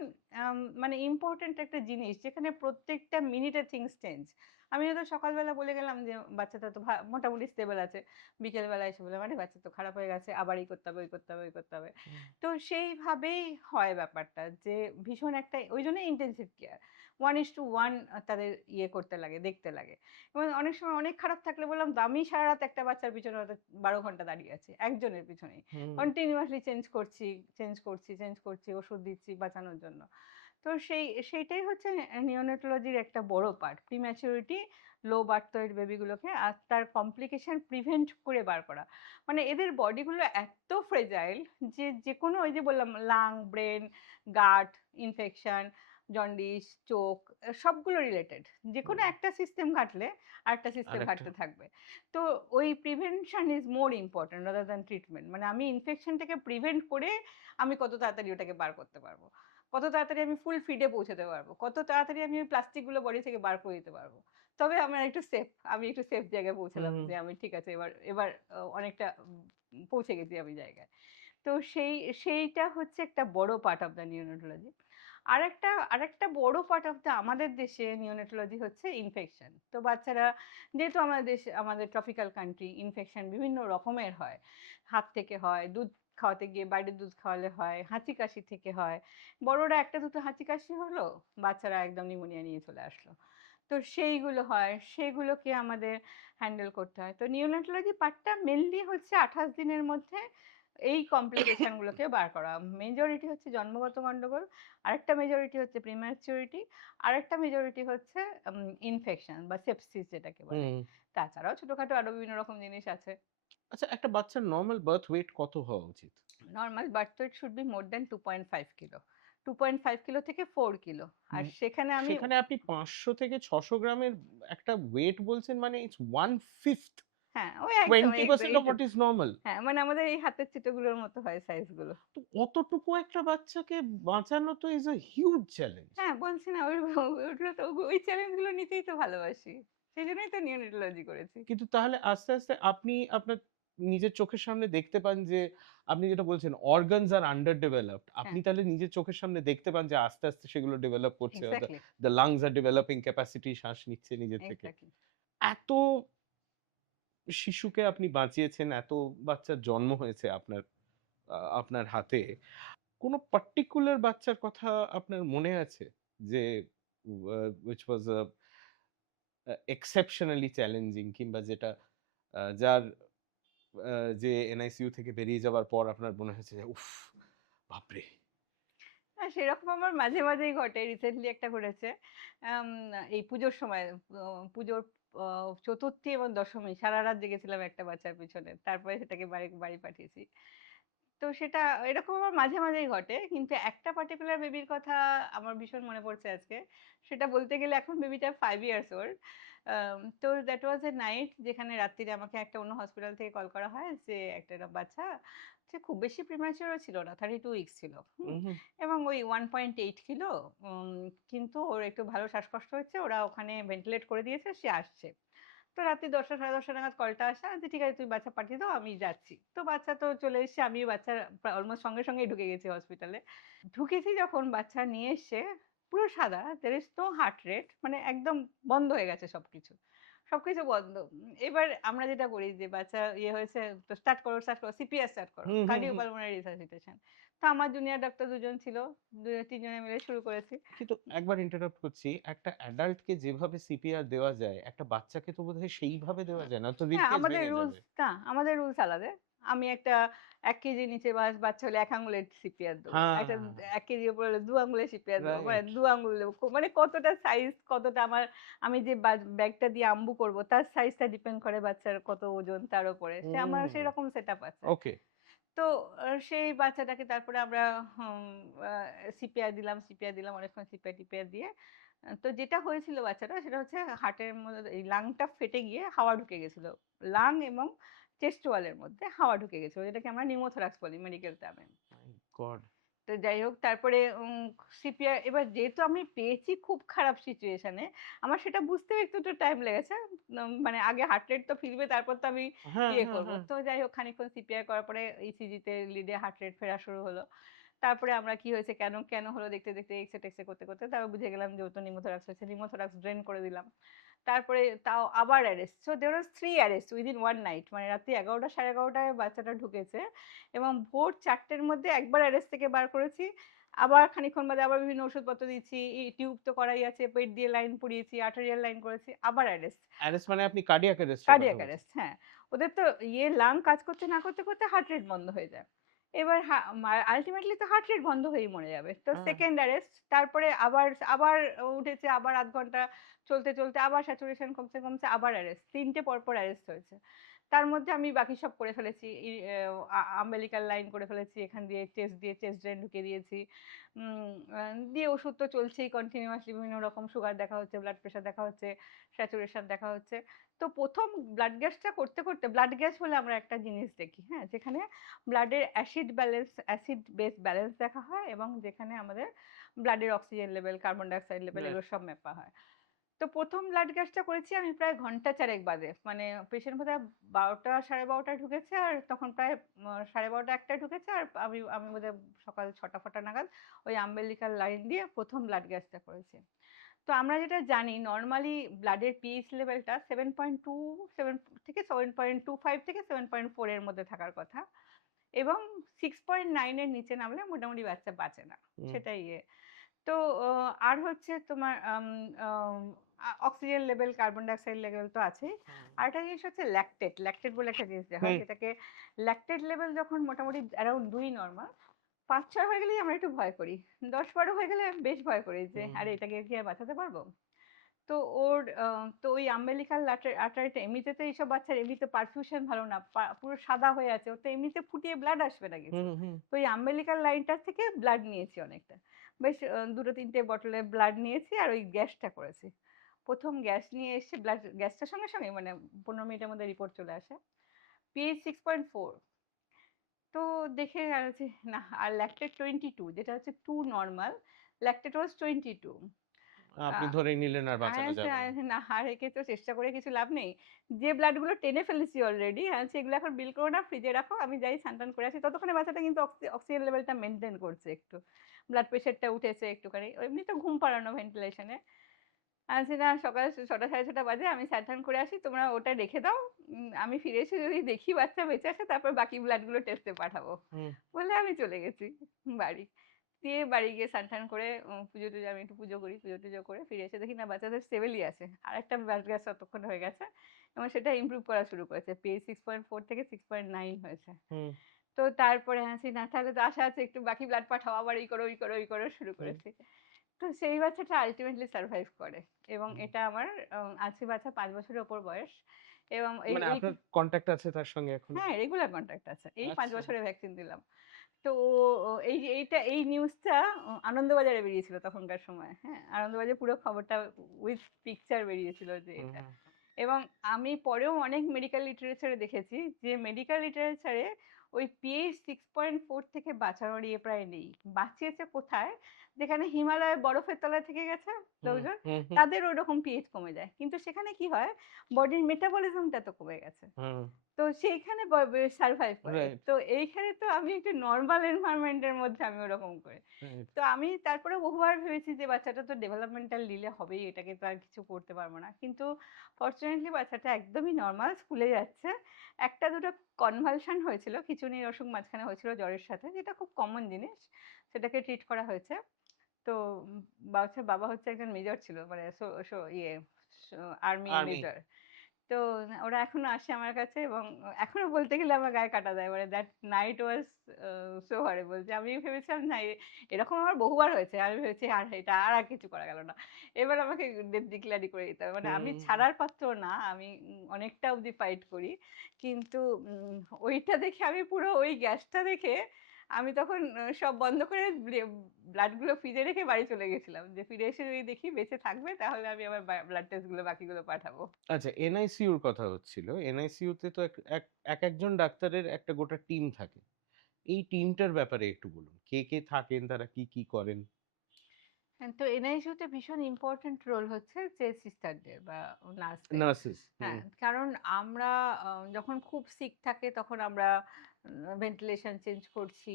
মানে ইম্পোর্টেন্ট একটা জিনিস, যেখানে প্রত্যেকটা মিনিটে থিংস চেঞ্জ। আমি হয়তো সকালবেলা বলে গেলাম যে বাচ্চাটা তো মোটামুটি স্টেবল আছে। বিকেলবেলা এসে বললাম, "আরে বাচ্চা তো খারাপ হয়ে গেছে। আবার এই করতে হবে, ওই করতে হবে, ওই করতে হবে।" হুম তো সেইভাবেই হয় ব্যাপারটা, যে ভীষণ একটা ওইজন্যই ইনটেনসিভ কেয়ার। 1:1 তাদের ইয়ে করতে লাগে, দেখতে লাগে। এবং অনেক সময় অনেক খারাপ থাকলে বললাম তো, আমি সারারাত একটা বাচ্চার পিছনে হয়তো ১২ ঘন্টা দাঁড়িয়ে আছি। একজনের পিছনেই। হুম কন্টিনিউয়াসলি চেঞ্জ করছি, ওষুধ দিচ্ছি বাঁচানোর জন্য। তো সেইটাই হচ্ছে নিওনেটোলজির একটা বড় part. Prematurity, low birth weight বেবিগুলোকে আর তার কমপ্লিকেশন প্রিভেন্ট করে বার করা। মানে এদের বডিগুলো এত ফ্রেজাইল যে যেকোনো, ওই যে বললাম লাং, ব্রেন, গাট ইনফেকশন, জন্ডিস, চোখ, সবগুলো রিলেটেড। যেকোনো হুম একটা সিস্টেম ঘাটলে আরেকটা সিস্টেম আরেকটা ঘাটতে থাকবে। তো ওই prevention is more important rather than treatment. মানে আমি ইনফেকশনটাকে প্রিভেন্ট করে আমি কত তাড়াতাড়ি ওটাকে বার করতে পারবো। কত তাড়াতাড়ি আমি ফুল ফিডে পৌঁছাতে পারবো। কত তাড়াতাড়ি আমি ওই প্লাস্টিকগুলো বডি থেকে বার করে দিতে পারবো। তবে আমার একটু সেফ। আমি একটু সেফ জায়গায় পৌঁছালাম, হুম যে আমি ঠিক আছে, এবার এবার অনেকটা পৌঁছে গেছি আমি জায়গায়। তো সেইটা হচ্ছে একটা বড় পার্ট অফ দ্য নিওনেটোলজি। আরেকটা বড় পার্ট অফ দ্য আমাদের দেশে নিওনেটোলজি হচ্ছে ইনফেকশন। তো বাচ্চারা, যেহেতু আমাদের দেশে, আমাদের ট্রপিক্যাল কান্ট্রি, ইনফেকশন বিভিন্ন রকমের হয়। হাত থেকে হয়, দুধ খাওয়াতে গিয়ে বাইরের দুধ খাওয়ালে হয়, হাঁচি-কাশি থেকে হয়। বড়রা ১ টা ২ টো হাঁচি-কাশি হলো, বাচ্চারা একদম নিউমোনিয়া নিয়ে চলে আসলো। তো সেইগুলো হয়, সেগুলোকে আমাদের হ্যান্ডেল করতে হয়। তো নিওনেটোলজি পার্টটা মেইনলি হচ্ছে ২৮ দিনের মধ্যে এই কমপ্লিকেশন গুলোকে বার করা। মেজরিটি হচ্ছে জন্মগত গন্ডগোল, আরেকটা মেজরিটি হচ্ছে প্রিম্যাচুরিটি, আরেকটা মেজরিটি হচ্ছে ইনফেকশন বা সেপসিস যেটাকে বলে। হুম তাছাড়াও ছোটখাটো আরো বিভিন্ন রকম জিনিস আছে। আচ্ছা একটা বাচ্চার নরমাল বার্থ ওয়েট কত হওয়া উচিত? Normal birth weight should be more than 2.5 kilo. 2.5 kilo থেকে 4 কিলো। আর হুম, সেখানে আমি সেখানে আপনি ৫০০ থেকে ৬০০ গ্রামের একটা ওয়েট বলছেন মানে ইটস 1/5 হ্যাঁ, ওই একদম 20% of what এইটুক। is normal। হ্যাঁ, মানে আমাদের এই হাতের চিতোগুলোর মতো হয় সাইজগুলো। তো অতটুকু একটা বাচ্চাকে বাঁচানো তো ইজ আ হিউজ চ্যালেঞ্জ। হ্যাঁ, বলছি না ওইগুলো তো, ওই চ্যালেঞ্জ গুলো নিতেই তো ভালোবাসি। সেজন্যই তো নিওনেটোলজি করেছি। কিন্তু তাহলে আস্তে, আস্তে আপনি আপনার নিজের চোখের সামনে দেখতে পান যে আপনি যেটা বলছেন অর্গানস আর আন্ডার ডেভেলপড, হ্যাঁ, আপনি তাহলে নিজের চোখের সামনে দেখতে পান যে আস্তে আস্তে সেগুলো ডেভেলপ করছে, exactly, the lungs R developing capacity, শ্বাস নিচ্ছে নিজের থেকে। এক্স্যাক্টলি। এত শিশুকে আপনি বাঁচিয়েছেন, এত বাচ্চার জন্ম হয়েছে আপনার হাতে। কোনো পার্টিকুলার বাচ্চার কথা আপনার মনে আছে যে which was exceptionally challenging, কিংবা যেটা যার যে এনআইসিইউ থেকে বেরিয়ে যাওয়ার পর আপনার মনে হয়েছে যে উফ, বাপরে! হ্যাঁ, সেরকম আমার মাঝে, মাঝেই ঘটে। রিসেন্টলি একটা ঘটেছে। আম এই পুজোর সময় পুজোর আ চতুর্থী এবং দশমী সারারাত জেগেছিলাম একটা বাচ্চার পিছনে। তারপরে সেটাকে বাড়ি বাড়ি পাঠিয়েছি। তো সেটা এরকম আমার মাঝে, মাঝেই ঘটে। কিন্তু একটা পার্টিকুলার বেবির কথা আমার ভীষণ মনে পড়ছে আজকে। সেটা বলতে গেলে এখন বেবিটা 5 ইয়ার্স ওল্ড। তো দ্যাট ওয়াজ এ নাইট যেখানে রাত্তিরে আমাকে একটা অন্য হসপিটাল থেকে কল করা হয় যে একটা বাচ্চা সে খুব বেশি প্রিম্যাচিউর ও ছিল না। 32 উইকস ছিল। হুম? উহু, এবং ওই 1.8 কিলো কিন্তু ওর একটু ভালো শ্বাসকষ্ট হচ্ছে। ওরা ওখানে ভেন্টিলেট করে দিয়েছে, সে আসছে। তো রাত্রি ১০টা ১০:৩০ নাগাদ কলটা আসে। আমি বলছি, "ঠিক আছে তুমি বাচ্চা পাঠিয়ে দাও, আমি যাচ্ছি।" তো বাচ্চা তো চলে এসছে। আমি বাচ্চার অলমোস্ট সঙ্গে, সঙ্গেই ঢুকে গেছি হসপিটালে। ঢুকেছি যখন বাচ্চা নিয়ে এসছে, পুরো সাদা। there is no heart rate মানে একদম বন্ধ হয়ে গেছে সবকিছু। সবকিছু বন্ধ। এবার আমরা যেটা করি যে বাচ্চা ইয়ে হয়েছে তো স্টার্ট করো, স্টার্ট করো। সিপিআর স্টার্ট করো। Hmm, hmm, hmm. Cardiopulmonary resuscitation. তো আমার জুনিয়র ডাক্তার ২ জন ছিল। ৩ জনে মিলে শুরু করেছি। কিন্তু একবার ইন্টারাপ্ট করছি। একটা অ্যাডাল্ট কে যেভাবে সিপিআর দেওয়া যায়, একটা বাচ্চাকে তো বোধহয় সেইভাবে দেওয়া যায় না। তো রিব হ্যাঁ, কেজ আমাদের ভেঙে রুলস যাবে। না, আমাদের রুলস আলাদা। আমি একটা ১ কেজির নিচে বাচ্চা হলে ১ আঙুলের সিপিআর দেব। হ্যাঁ, একটা ১ কেজির উপরে হলে ২ আঙুলের সিপিআর দেব। মানে রাইট। ২ আঙুল দেব। মানে কতটা সাইজ, কতটা আমি যে ব্যাগটা দিয়ে আম্বু করব তার সাইজটা ডিপেন্ড করে বাচ্চার কত ওজন তার উপরে। আমার হুম, সেরকম সেটআপ আছে। ওকে। তো সেই বাচ্চাটাকে তারপরে আমরা হুম আ সিপিআর দিলাম অনেকক্ষণ সিপিআর-টিপিআর দিয়ে তো যেটা হয়েছিল বাচ্চাটার সেটা হচ্ছে হার্টের মধ্যে এই লাংটা ফেটে গিয়ে হাওয়া ঢুকে গেছিল। লাং এবং চেস্ট ওয়াল এর মধ্যে হাওয়া ঢুকে গেছিল। যেটাকে আমরা নিউমোথোরাক্স বলি মেডিকেল টার্মে। মাই গড! তো যাই হোক তারপরে সিপিআর এবার যেহেতু আমি পেয়েছি খুব খারাপ সিচুয়েশন এ, আমার সেটা বুঝতেও একটু টাইম লেগেছে। মানে আগে হার্ট রেট তো ফিরবে তারপর তো আমি হ্যাঁ, ইয়ে হ্যাঁ, করব। হ্যাঁ। তো যাই হোক খানিকক্ষণ সিপিআর করার পরে ইসিজি তে লিডে হার্ট রেট ফেরা শুরু হলো। তারপরে আমরা কি হয়েছে কেন হলো দেখতে, দেখতে এক্স-রে করতে, তারপর বুঝে গেলাম যে ও তো নিউমোথোরাক্স হয়েছে। নিউমোথোরাক্স ড্রেন করে দিলাম। তারপরে তাও আবার arrest. So there was 3 arrest within 1 night. মানে রাত্রি ১১টা ১১:৩০ বাচ্চাটা ঢুকেছে এবং ভোর ৪টের মধ্যে একবার অ্যারেস্ট থেকে বার করেছি। আবার খানিকক্ষণ বাদে আবার বিভিন্ন ওষুধপত্র দিচ্ছি। টিউব তো করাই আছে, পেট দিয়ে লাইন পরিয়েছি, আর্টেরিয়াল লাইন করেছি, আবার অ্যারেস্ট। অ্যারেস্ট মানে আপনি কার্ডিয়াক অ্যারেস্ট এর কথা কার্ডিয়াক বলছেন? অ্যারেস্ট হ্যাঁ। ওদের তো লাং কাজ করতে না করতে হার্ট রেট বন্ধ হয়ে যায়। এবার আল্টিমেটলি তো হার্ট রেট বন্ধ হয়েই মরে যাবে। তো হ্যাঁ। সেকেন্ড অ্যারেস্ট তারপরে আবার উঠেছে আবার ০.৫ ঘন্টা চলতে আবার স্যাচুরেশন কমছে আবার অ্যারেস্ট। ৩ টে পরপর অ্যারেস্ট হয়েছে। তার মধ্যে আমি বাকি সব করে ফেলেছি। ই এ আম্বেলিকাল লাইন করে ফেলেছি। এখান দিয়ে চেস্ট ড্রেন ঢুকিয়ে দিয়েছি। উম আ দিয়ে ওষুধ তো চলছেই কন্টিনিউয়াসলি বিভিন্ন রকম সুগার দেখা হচ্ছে, ব্লাড প্রেশার দেখা হচ্ছে, স্যাচুরেশন দেখা হচ্ছে। তো ১ম ব্লাড গ্যাসটা করতে ব্লাড গ্যাস বলে আমরা একটা জিনিস দেখি, হ্যাঁ? যেখানে ব্লাডের অ্যাসিড বেস ব্যালেন্স দেখা হয় এবং যেখানে আমাদের ব্লাডের oxygen level, carbon die oxide level right. এগুলো সব মাপা হয়। তো ১ম ব্লাড গ্যাসটা করেছি আমি প্রায় ঘন্টা ৪ বাদে। মানে পেশেন্ট বোধহয় ১২টা ১২:৩০ ঢুকেছে আর তখন প্রায় ১২:৩০ ১ টায় ঢুকেছে আর আমি আমি বোধহয় সকাল ৬টা-ফটা নাগাদ ওই আম্বেলিকাল লাইন দিয়ে ১ম ব্লাড গ্যাসটা করেছি। তো আমরা যেটা জানি নরমালি ব্লাডের পিএইচ লেভেলটা 7.2 7 থেকে 7.25 থেকে 7.4 এর মধ্যে থাকার কথা। এবং 6.9 এর নিচে নামলে মোটামুটি বাচ্চা বাঁচে না। হুম, সেটাই ইয়ে। তো আর হচ্ছে তোমার আম আম oxygen level, carbon die oxide level তো আছেই। হুম, আরেকটা জিনিস হচ্ছে ল্যাকটেট। ল্যাকটেট বলে একটা জিনিস দেওয়া হয় হুম, যেটাকে ল্যাকটেট লেভেল যখন মোটামুটি অ্যারাউন্ড ২ নরমাল ৫-৬ হয়ে গেলেই আমরা একটু ভয় করি। ১০-১২ হয়ে গেলে বেশ ভয় করি যে হুম, আরে এটাকে কি আর বাঁচাতে পারবো? তো ওর তো ওই আম্বেলিকাল আর্টারিটা এমনিতে তো এইসব বাচ্চার এমনিতে পারফিউশন ভালো না। পুরো সাদা হয়ে আছে। ওর তো এমনিতে ফুটিয়ে ব্লাড আসবে না কিছু। হুম, হুম, তো ওই আম্বেলিকাল লাইনটার থেকে ব্লাড নিয়েছি অনেকটা। বেশ ২-৩ টে বটলে ব্লাড নিয়েছি আর ওই গ্যাসটা করেছি। ১ম গ্যাস নিয়ে এসে গ্যাসটার সঙ্গে মানে ১৫ মিনিটের মধ্যে রিপোর্ট চলে আসে। পিএইচ 6.4 তো দেখে আর হচ্ছে না আর ল্যাকটেট 22 যেটা হচ্ছে 2 নরমাল, ল্যাকটেট ওয়াজ 22 আপনি আহ, ধরেই নিলেন আর বাঁচানো যাবে না। না, আর একে তো চেষ্টা করে কিছু লাভ নেই। যে ব্লাড গুলো টেনে ফেলেছি অলরেডি, সেগুলো এখন বিল করো না, ফ্রিজে রাখো, আমি যাই স্নান টান করে আসি। ততক্ষণে বাচ্চাটা কিন্তু অক্সিজেন লেভেলটা মেনটেন করছে, একটু ব্লাড প্রেশারটা উঠেছে একটুখানি, এমনি তো ঘুম পাড়ানো ভেন্টিলেশনে। আচ্ছা না, সকাল 6টা 6:30 বাজে, আমি স্নান টান করে আসি, তোমরা ওটা রেখে দাও, আমি ফিরে এসে যদি দেখি বাচ্চা বেঁচে আছে তারপর বাকি ব্লাডগুলো টেস্টে পাঠাবো, হুম। বলে আমি চলে গেছি বাড়ি। দিয়ে বাড়ি গিয়ে স্নান টান করে পুজো টুজো, আমি একটু পুজো করি, পুজো টুজো করে ফিরে এসে দেখি না বাচ্চাদের স্টেবেলই আছে, আর একটা ব্লাড গ্যাস ততক্ষণ হয়ে গেছে এবং সেটা ইমপ্রুভ করা শুরু করেছে, পিএইচ 6.4 থেকে 6.9 হয়েছে। হুম। তো তারপরে আছি না, তাহলে তো আশা আছে, একটু বাকি ব্লাড পাঠাও, আবার এই করো ওই করো ওই করো শুরু হুম। করেছি। তো সেই বাচ্চাটা আলটিমেটলি সার্ভাইভ করে এবং হুম। এটা আমার আছে বাচ্চা 5 বছরের ওপর বয়স এবং এই মানে এই আপনার কন্ট্যাক্ট আছে তার সঙ্গে এখন? হ্যাঁ, রেগুলার কন্ট্যাক্ট আছে, এই 5 আচ্ছা। বছরে ভ্যাকসিন দিলাম। তো এই নিউজটা আনন্দবাজারে বেরিয়েছিল তখনকার সময়, হ্যাঁ, আনন্দবাজারে পুরো খবরটা উইথ পিকচার বেরিয়েছিল যে হুম। এটা। হুম। এবং আমি পরেও অনেক মেডিকেল লিটারেচারে দেখেছি যে মেডিকেল লিটারেচারে ওই পিএইচ 6.4 থেকে বাঁচানোর ইয়ে প্রায় নেই। বাঁচিয়েছে কোথায়? যেখানে হিমালয়ে বরফের তলায় থেকে গেছে হুম। লোকজন, হুম। হুম। তাদের ওরকম পিএইচ কমে যায়, কিন্তু সেখানে কি হয়, বডির মেটাবলিজমটা তো কমে গেছে, হুম। তো সেইখানে সারভাইভ করে। রাইট। তো এইখানে তো আমি একটু নর্মাল এনভায়রনমেন্টের মধ্যে আমি ওরকম করে। রাইট। তো আমি তারপরে বহুবার ভেবেছি যে বাচ্চাটা তো ডেভেলপমেন্টাল ডিলে হবেই, এটাকে তো আর কিছু করতে পারবো না, কিন্তু ফরচুনেটলি বাচ্চাটা একদমই নর্মাল, স্কুলে যাচ্ছে। একটা দুটো কনভালশন হয়েছিল, খিঁচুনির অসুখ মাঝখানে হয়েছিল জ্বরের সাথে, যেটা খুব কমন জিনিস, সেটাকে ট্রিট করা হয়েছে। তো বাচ্চার বাবা হচ্ছে একজন মেজর ছিল, মানে আর্মি আর্মি। মেজর। তো ওরা এখনো আসে আমার কাছে এবং এখনো বলতে গেলে আমার গায়ে কাটা দেয়, মানে that night was so horrible, যে আমি ভেবেছিলাম না এরকম আমার বহুবার হয়েছে, আমি ভেবেছি আর এটা আর কিছু করা গেল না, এবার আমাকে ডেথ ডিক্লেয়ারই করে দিতে হবে, মানে আমি হুম। ছাড়ার পাত্র না, আমি অনেকটা অবধি ফাইট করি, কিন্তু উম, ওইটা দেখে আমি পুরো ওই গ্যাসটা দেখে আমি তখন সব বন্ধ করে ব্লাডগুলো ফ্রিজে রেখে বাড়ি চলে গেছিলাম, যে ফিরে এসে যদি দেখি বেঁচে থাকবে তাহলে আমি আবার ব্লাড টেস্টগুলো বাকিগুলো পাঠাবো। আচ্ছা, এনআইসিইউর কথা হচ্ছিল। এনআইসিইউতে তো একজন ডাক্তারের একটা গোটা টিম থাকে। এই টিমটার ব্যাপারে একটু বলুন। কে, কে থাকেন, তারা কি, কি করেন? হ্যাঁ, তো এনআইসিইউতে ভীষণ ইম্পর্টেন্ট রোল হচ্ছে যে সিস্টারদের বা নার্সদের। নার্সেস। হুম। হ্যাঁ, কারণ আমরা যখন খুব সিক থাকে তখন আমরা ভেন্টিলেশন চেঞ্জ করছি,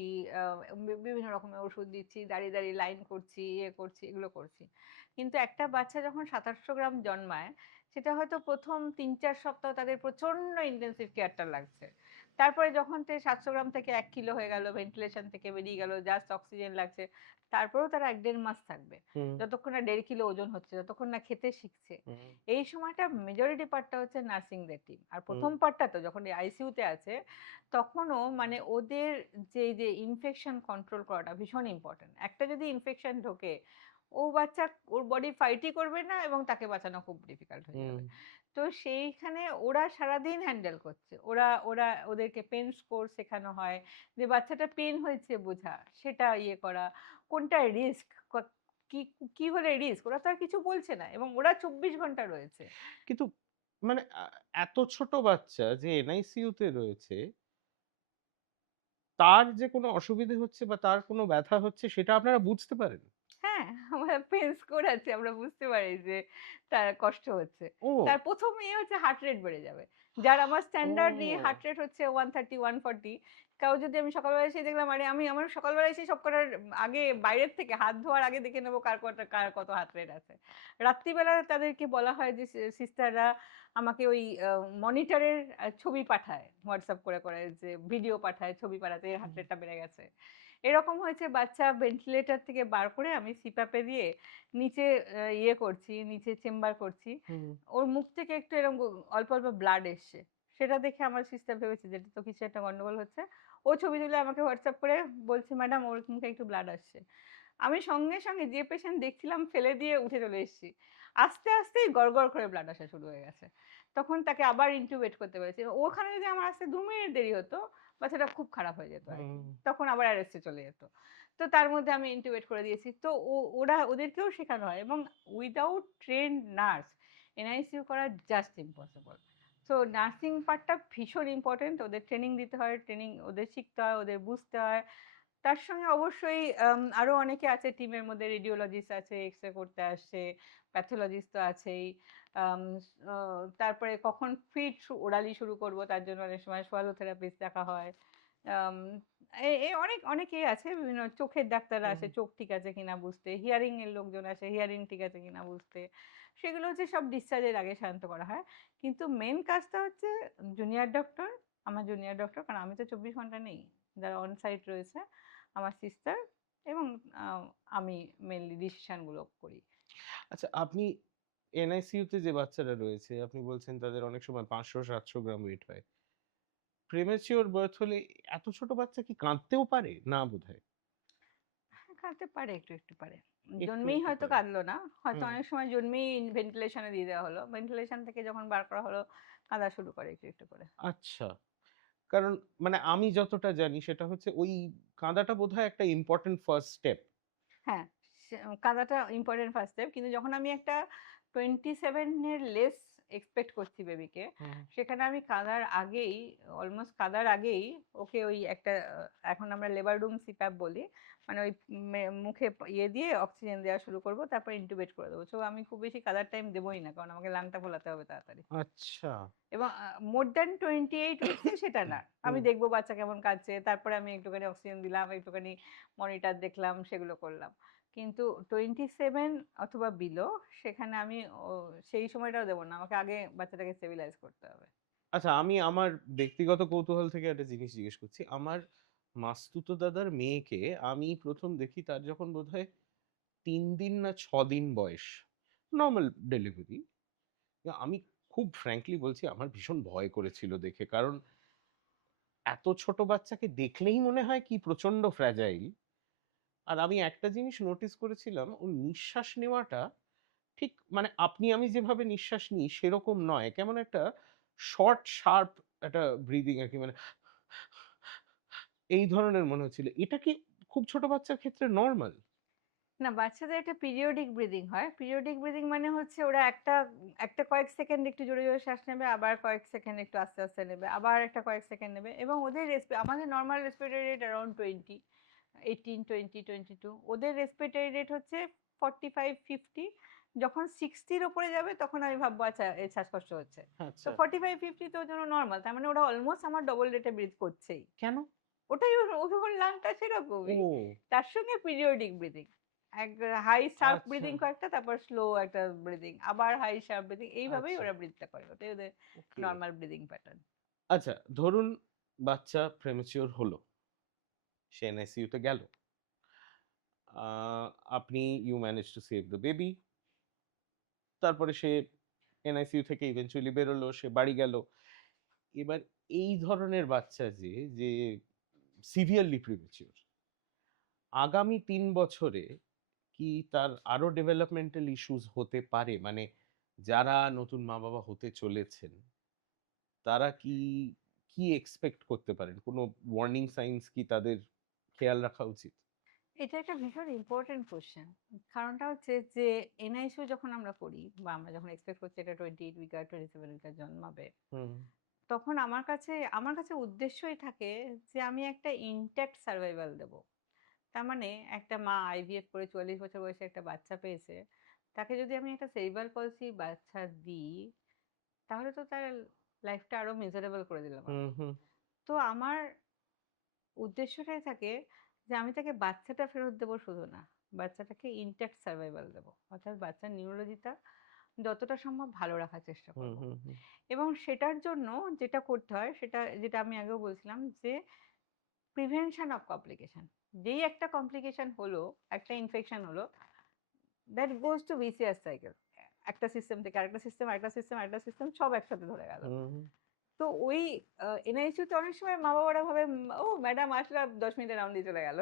বিভিন্ন রকমের ওষুধ দিচ্ছি, দাঁড়িয়ে দাঁড়িয়ে লাইন করছি, ইয়ে করছি, এগুলো করছি। কিন্তু একটা বাচ্চা যখন 700-800 গ্রাম জন্মায়, সেটা হয়তো প্রথম 3-4 সপ্তাহ তাদের প্রচন্ড ইন্টেন্সিভ কেয়ারটা লাগছে। তারপরে যখন 700 গ্রাম থেকে 1 কিলো হয়ে গেল, ভেন্টিলেশন থেকে বেরিয়ে গেল, জাস্ট অক্সিজেন লাগছে, তারপরেও তারা 1-1.5 মাস থাকবে, হুম। যতক্ষণ না 1.5 কিলো ওজন হচ্ছে, যতক্ষণ না খেতে শিখছে। হুম। এই সময়টা মেজরিটি পার্টটা হচ্ছে নার্সিংদের টিম, আর হুম। প্রথম পার্টটা তো যখন আইসিইউতে আছে তখনও মানে ওদের যে ইনফেকশন কন্ট্রোল করাটা ভীষণ ইম্পর্টেন্ট। একটা যদি ইনফেকশন ঢোকে, ও বাচ্চা, ওর বডি ফাইটই করবে না এবং তাকে বাঁচানো খুব ডিফিকাল্ট হয়ে হুম। যাবে। তো সেইখানে ওরা সারাদিন হ্যান্ডেল করছে, ওদেরকে পেন স্কোর শেখানো হয়, যে বাচ্চাটা পেন হয়েছে বোঝা, সেটা ইয়ে করা, কোনটা রিস্ক, কি কি হলে রিস্ক, ওরা তো আর কিছু বলছে না এবং ওরা 24 ঘন্টা রয়েছে। কিন্তু মানে এত ছোট বাচ্চা যে এনআইসিইউতে রয়েছে, তার যে কোনো অসুবিধে হচ্ছে বা তার কোনো ব্যথা হচ্ছে সেটা আপনারা বুঝতে পারেন? হ্যাঁ, আমরা পেন স্কোর আছে, আমরা বুঝতে পারি যে তার কষ্ট হচ্ছে। ও! তার ১ম ইয়ে হচ্ছে হার্ট রেট বেড়ে যাবে। যার আমার স্ট্যান্ডার্ডলি ও! হার্ট রেট হচ্ছে 130, 140। কারো যদি আমি সকালবেলা এসে দেখলাম, আরে আমার সকালবেলা এসে সব কটার আগে বাইরের থেকে হাত ধোয়ার আগে দেখে নেবো কার কত হার্ট রেট আছে। রাত্রিবেলা তাদেরকে বলা হয় যে সিস্টাররা আমাকে ওই মনিটরের ছবি পাঠায়, WhatsApp করে যে ভিডিও পাঠায়, ছবি পাঠাতে এর হার্ট রেটটা বেড়ে গেছে। এরকম হয়েছে বাচ্চা ভেন্টিলেটর থেকে বার করে আমি সিপ্যাপে দিয়ে নিচে ইয়ে করছি, নিচে চেম্বার করছি। হুম। ওর মুখ থেকে একটু এরকম অল্প অল্প ব্লাড এসছে। সেটা দেখে আমার সিস্টার ভেবেছে যে এটা তো কিছু একটা গন্ডগোল হচ্ছে। ও ছবি তুলে আমাকে হোয়াটসঅ্যাপ করে বলছে, ম্যাডাম ওর মুখে একটু ব্লাড আসছে। আমি সঙ্গে সঙ্গে যে পেশেন্ট দেখছিলাম ফেলে দিয়ে উঠে চলে এসেছি। আস্তে আস্তেই গড়গড় করে ব্লাড আসা শুরু হয়ে গেছে। তখন তাকে আবার ইনটিউবেট করতে পেরেছি। ওখানে যদি আমার আসতে 2 মিনিট দেরি হতো, বাচ্চাটা খুব খারাপ হয়ে যেত আর কি। হুম। তখন আবার অ্যারেস্টে চলে যেত। তো তার মধ্যে আমি ইনটিউবেট করে দিয়েছি। তো ওদেরকেও শেখানো হয় এবং উইদাউট ট্রেন্ড নার্স এনআইসিইউ করা জাস্ট ইম্পসিবল। সো নার্সিং পার্টটা ভীষণ ইম্পর্টেন্ট। ওদের ট্রেনিং দিতে হয়, ওদের শিখতে হয়, ওদের বুঝতে হয়। তার সঙ্গে অবশ্যই আরো অনেকে আছে টিমের মধ্যে, রেডিওলজিস্ট আছে, এক্স-রে করতে আসছে, প্যাথোলজিস্ট তো আছেই। আম তারপরে কখন ফিড ওরালি শুরু করব তার জন্য অনেক সময় সোয়ালো থেরাপিস্ট দেখা হয়। আম অনেকেই আছে, বিভিন্ন চোখের ডাক্তাররা হুম, আসে, হুম। চোখ ঠিক আছে কিনা বুঝতে, হিয়ারিং এর লোকজন আসে, হিয়ারিং ঠিক আছে কিনা বুঝতে। সেগুলো হচ্ছে সব ডিসচার্জের আগে শান্ত করা হয়। কিন্তু মেইন কাজটা হচ্ছে জুনিয়র ডক্টর, আমার জুনিয়র ডক্টর, কারণ আমি তো 24 ঘন্টা নেই। যারা অন সাইট রয়েছে, আমার সিস্টার এবং আ আমি মেইনলি ডিসিশন গুলো করি। আচ্ছা, আপনি এনআইসিইউ তে যে বাচ্চারা রয়েছে, আপনি বলছেন তাদের অনেক সময় ৫০০-৭০০ গ্রাম ওয়েট হয়। প্রিম্যাচিওর বার্থ হলে এত ছোট বাচ্চা কি কাঁদতেও পারে? না বোধহয়। হ্যাঁ, কাঁদতে পারে, একটু, একটু পারে। একটু, জন্মেই একটু হয়তো পারে। কাঁদলো না। হয়তো হুম। অনেক সময় জন্মেই ভেন্টিলেশন এ দিয়ে দেওয়া হলো। ভেন্টিলেশন থেকে যখন বার করা হলো, কাঁদা শুরু করে একটু, একটু করে। আচ্ছা। কারণ মানে আমি যতটা জানি সেটা হচ্ছে ওই কাঁদাটা বোধহয় একটা ইম্পোর্টেন্ট ফার্স্ট স্টেপ। হ্যাঁ, কাঁদাটা ইম্পোর্টেন্ট ফার্স্ট স্টেপ। কিন্তু যখন আমি একটা 27 এর লেস এক্সপেক্ট করছি বেবিকে, হুম। সেখানে আমি কাঁদার আগেই, অলমোস্ট কাঁদার আগেই ওকে ওই একটা এখন আমরা লেবার রুম সিপ্যাপ বলি। মানে ওই মুখে ইয়ে দিয়ে অক্সিজেন দেওয়া শুরু করব, তারপর ইন্টুবেট করে দেবো। সো আমি খুব বেশি কাঁদার টাইম দেবই না, কারণ আমাকে লাংটা ফোলাতে হবে তাড়াতাড়ি। আচ্ছা। এবং মোর দ্যান 28 উইকস এ সেটা না। আমি হুম। দেখবো বাচ্চা কেমন কাঁদছে। তারপরে আমি একটুখানি অক্সিজেন দিলাম, একটুখানি মনিটর দেখলাম, সেগুলো করলাম। কিন্তু 27 অথবা বিলো, সেখানে আমি ও সেই সময়টাও দেব না। আমাকে আগে বাচ্চাটাকে স্টেবিলাইজ করতে হবে। আচ্ছা, আমি আমার ব্যক্তিগত কৌতূহল থেকে একটা জিনিস জিজ্ঞেস করছি। আমার মাসতুতো দাদার মেয়েকে আমি ১ম দেখি তার যখন বোধহয় ৩ দিন না ৬ দিন বয়স। Normal delivery. আমি খুব ফ্র্যাঙ্কলি বলছি আমার ভীষণ ভয় করেছিল দেখে। কারণ এত ছোট বাচ্চাকে দেখলেই মনে হয় কি প্রচন্ড ফ্র্যাজাইল। আর আমি একটা জিনিস নোটিস করেছিলাম ওর নিঃশ্বাস নেওয়াটা ঠিক মানে আপনি আমি যেভাবে নিঃশ্বাস নিই সেরকম নয়। কেমন একটা শর্ট শার্প একটা ব্রিথিং আরকি মানে এই ধরনের মনে হচ্ছিল। এটা কি খুব ছোট বাচ্চার ক্ষেত্রে নরমাল? না, বাচ্চাদের একটা পিরিয়ডিক ব্রিদিং হয়। পিরিয়ডিক ব্রিদিং মানে হচ্ছে ওরা একটা কয়েক সেকেন্ড একটু জোরে, জোরে শ্বাস নেবে, আবার কয়েক সেকেন্ড একটু আস্তে, আস্তে নেবে, আবার একটা কয়েক সেকেন্ড নেবে, এবং ওদের আমাদের নরমাল রেসপিরেটরি রেট অ্যারাউন্ড 20, 18, 20, 22। ওদের রেসপিরেটরি রেট হচ্ছে 45, 50। যখন 60 র উপরে যাবে তখন আমি ভাববো আচ্ছা এর শ্বাসকষ্ট হচ্ছে। তো আচ্ছা। 45, 50 তো ওর জন্য নরমাল। তার মানে ওরা অলমোস্ট আমার ডবল রেটে ব্রিথ করছেই। কেন? ওটাই ওর লাংটা সেরকমই। ও তার সঙ্গে পিরিয়ডিক ব্রিথিং। এক হাই শার্প আচ্ছা, ব্রিথিং কয়েকটা, তারপর স্লো একটা ব্রিথিং। আবার হাই শার্প ব্রিথিং। এইভাবেই আচ্ছা। ওরা ব্রিথটা করে। ওটাই ওদের ওকে। Normal breathing pattern. আচ্ছা, ধরুন বাচ্চা প্রিম্যাচিওর হলো। সে এনআইসিইউ তে গেল। আ আপনি you manage to save the baby. তারপরে সে এনআইসিইউ থেকে ইভেনচুয়ালি বেরোলো, সে বাড়ি গেল। এবার এই ধরনের বাচ্চা যে সিভিয়ারলি প্রিম্যাচিউর, আগামী ৩ বছরে কি তার আরো ডেভেলপমেন্টাল ইস্যুস হতে পারে? মানে যারা নতুন মা-বাবা হতে চলেছেন, তারা কি এক্সপেক্ট করতে পারেন? কোনো ওয়ার্নিং সাইনস কি তাদের খেয়াল রাখা উচিত? এটা একটা ভীষণ ইম্পোর্টেন্ট কোয়েশ্চেন। কারণটা হচ্ছে যে এনআইসিইউ যখন আমরা করি, বা আমরা যখন এক্সপেক্ট করছি এটা 28 উইক আর 27 উইকে জন্মাবে, হুম, তখন আমার কাছে উদ্দেশ্যই থাকে যে আমি একটা ইনট্যাক্ট সারভাইভাল দেব। তার মানে একটা মা আইভিএফ করে ৪৪ বছর বয়সে একটা বাচ্চা পেয়েছে। তাকে যদি আমি একটা সেরিব্রাল পলসি বাচ্চা দিই, তাহলে তো তার লাইফটা আরো মিজারেবল করে দিলাম হুম, আমি। হুম, তো আমার উদ্দেশ্যটাই থাকে যে আমি তাকে বাচ্চাটা ফেরত দেবো শুধু না, বাচ্চাটাকে ইনট্যাক্ট সারভাইভাল দেবো। অর্থাৎ বাচ্চার নিউরোলজিটা যতটা সম্ভব ভালো রাখার চেষ্টা হুম, করব। হুম, হুম, এবং সেটার জন্য যেটা করতে হয়, যেটা আমি আগেও বলছিলাম, যে প্রিভেনশন অফ কমপ্লিকেশন। যেই একটা কমপ্লিকেশন হলো, একটা ইনফেকশন হলো, that goes to vicious cycle. একটা সিস্টেম থেকে আরেকটা সিস্টেম, আরেকটা সিস্টেম, আরেকটা সিস্টেম, সব একসাথে ধরে গেল। হুম, তো ওই এনআইসিইউ তে অনেক সময় মা-বাবারা ভাবে, ও ম্যাডাম আসলো আর ১০ মিনিটের রাউন্ড দিয়ে চলে গেল।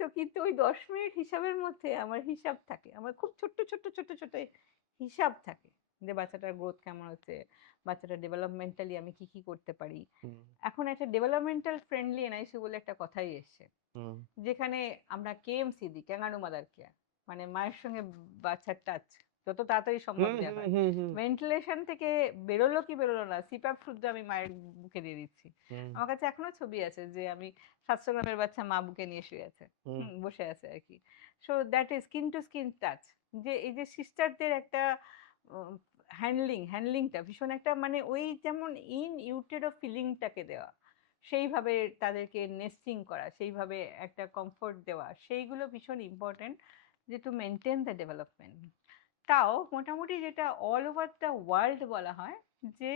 তো কিন্তু ওই ১০ মিনিট হিসাবের মধ্যে আমার হিসাব থাকে। আমার খুব ছোট্ট, ছোট্ট, ছোট্ট, ছোট্ট হিসাব থাকে। যে বাচ্চাটার গ্রোথ কেমন হচ্ছে, বাচ্চাটার ডেভেলপমেন্টালি আমি কি, কি করতে পারি। হুম, এখন একটা ডেভেলপমেন্টাল ফ্রেন্ডলি এনআইসিইউ বলে একটা কথাই এসছে। হুম, যেখানে আমরা কেএমসি দিই, ক্যাঙ্গারু মাদার কেয়ার। মানে মায়ের সঙ্গে বাচ্চার টাচ। যত তাড়াতাড়ি সম্ভব হুম দেওয়া হুম হয়। হুম হুম ভেন্টিলেশন থেকে বেরোলো কি বেরোলো না, সিপ্যাপ শুদ্ধ আমি মায়ের বুকে দিয়ে দিচ্ছি। হুম আমার কাছে এখনো ছবি আছে যে আমি 700 গ্রামের বাচ্চা মা বুকে নিয়ে শুয়ে আছে, হুম বসে আছে আর কি। So that is skin to skin touch. যে এই যে সিস্টারদের একটা হ্যান্ডলিংটা ভীষণ একটা মানে ওই যেমন ইন ইউটেরো ফিলিংটাকে দেওয়া, সেইভাবে তাদেরকে নেস্টিং করা, সেইভাবে একটা কমফোর্ট দেওয়া, সেইগুলো ভীষণ ইম্পর্টেন্ট যে টু মেনটেন দ্য ডেভেলপমেন্ট। তাও মোটামুটি যেটা অল ওভার দ্য ওয়ার্ল্ড বলা হয় যে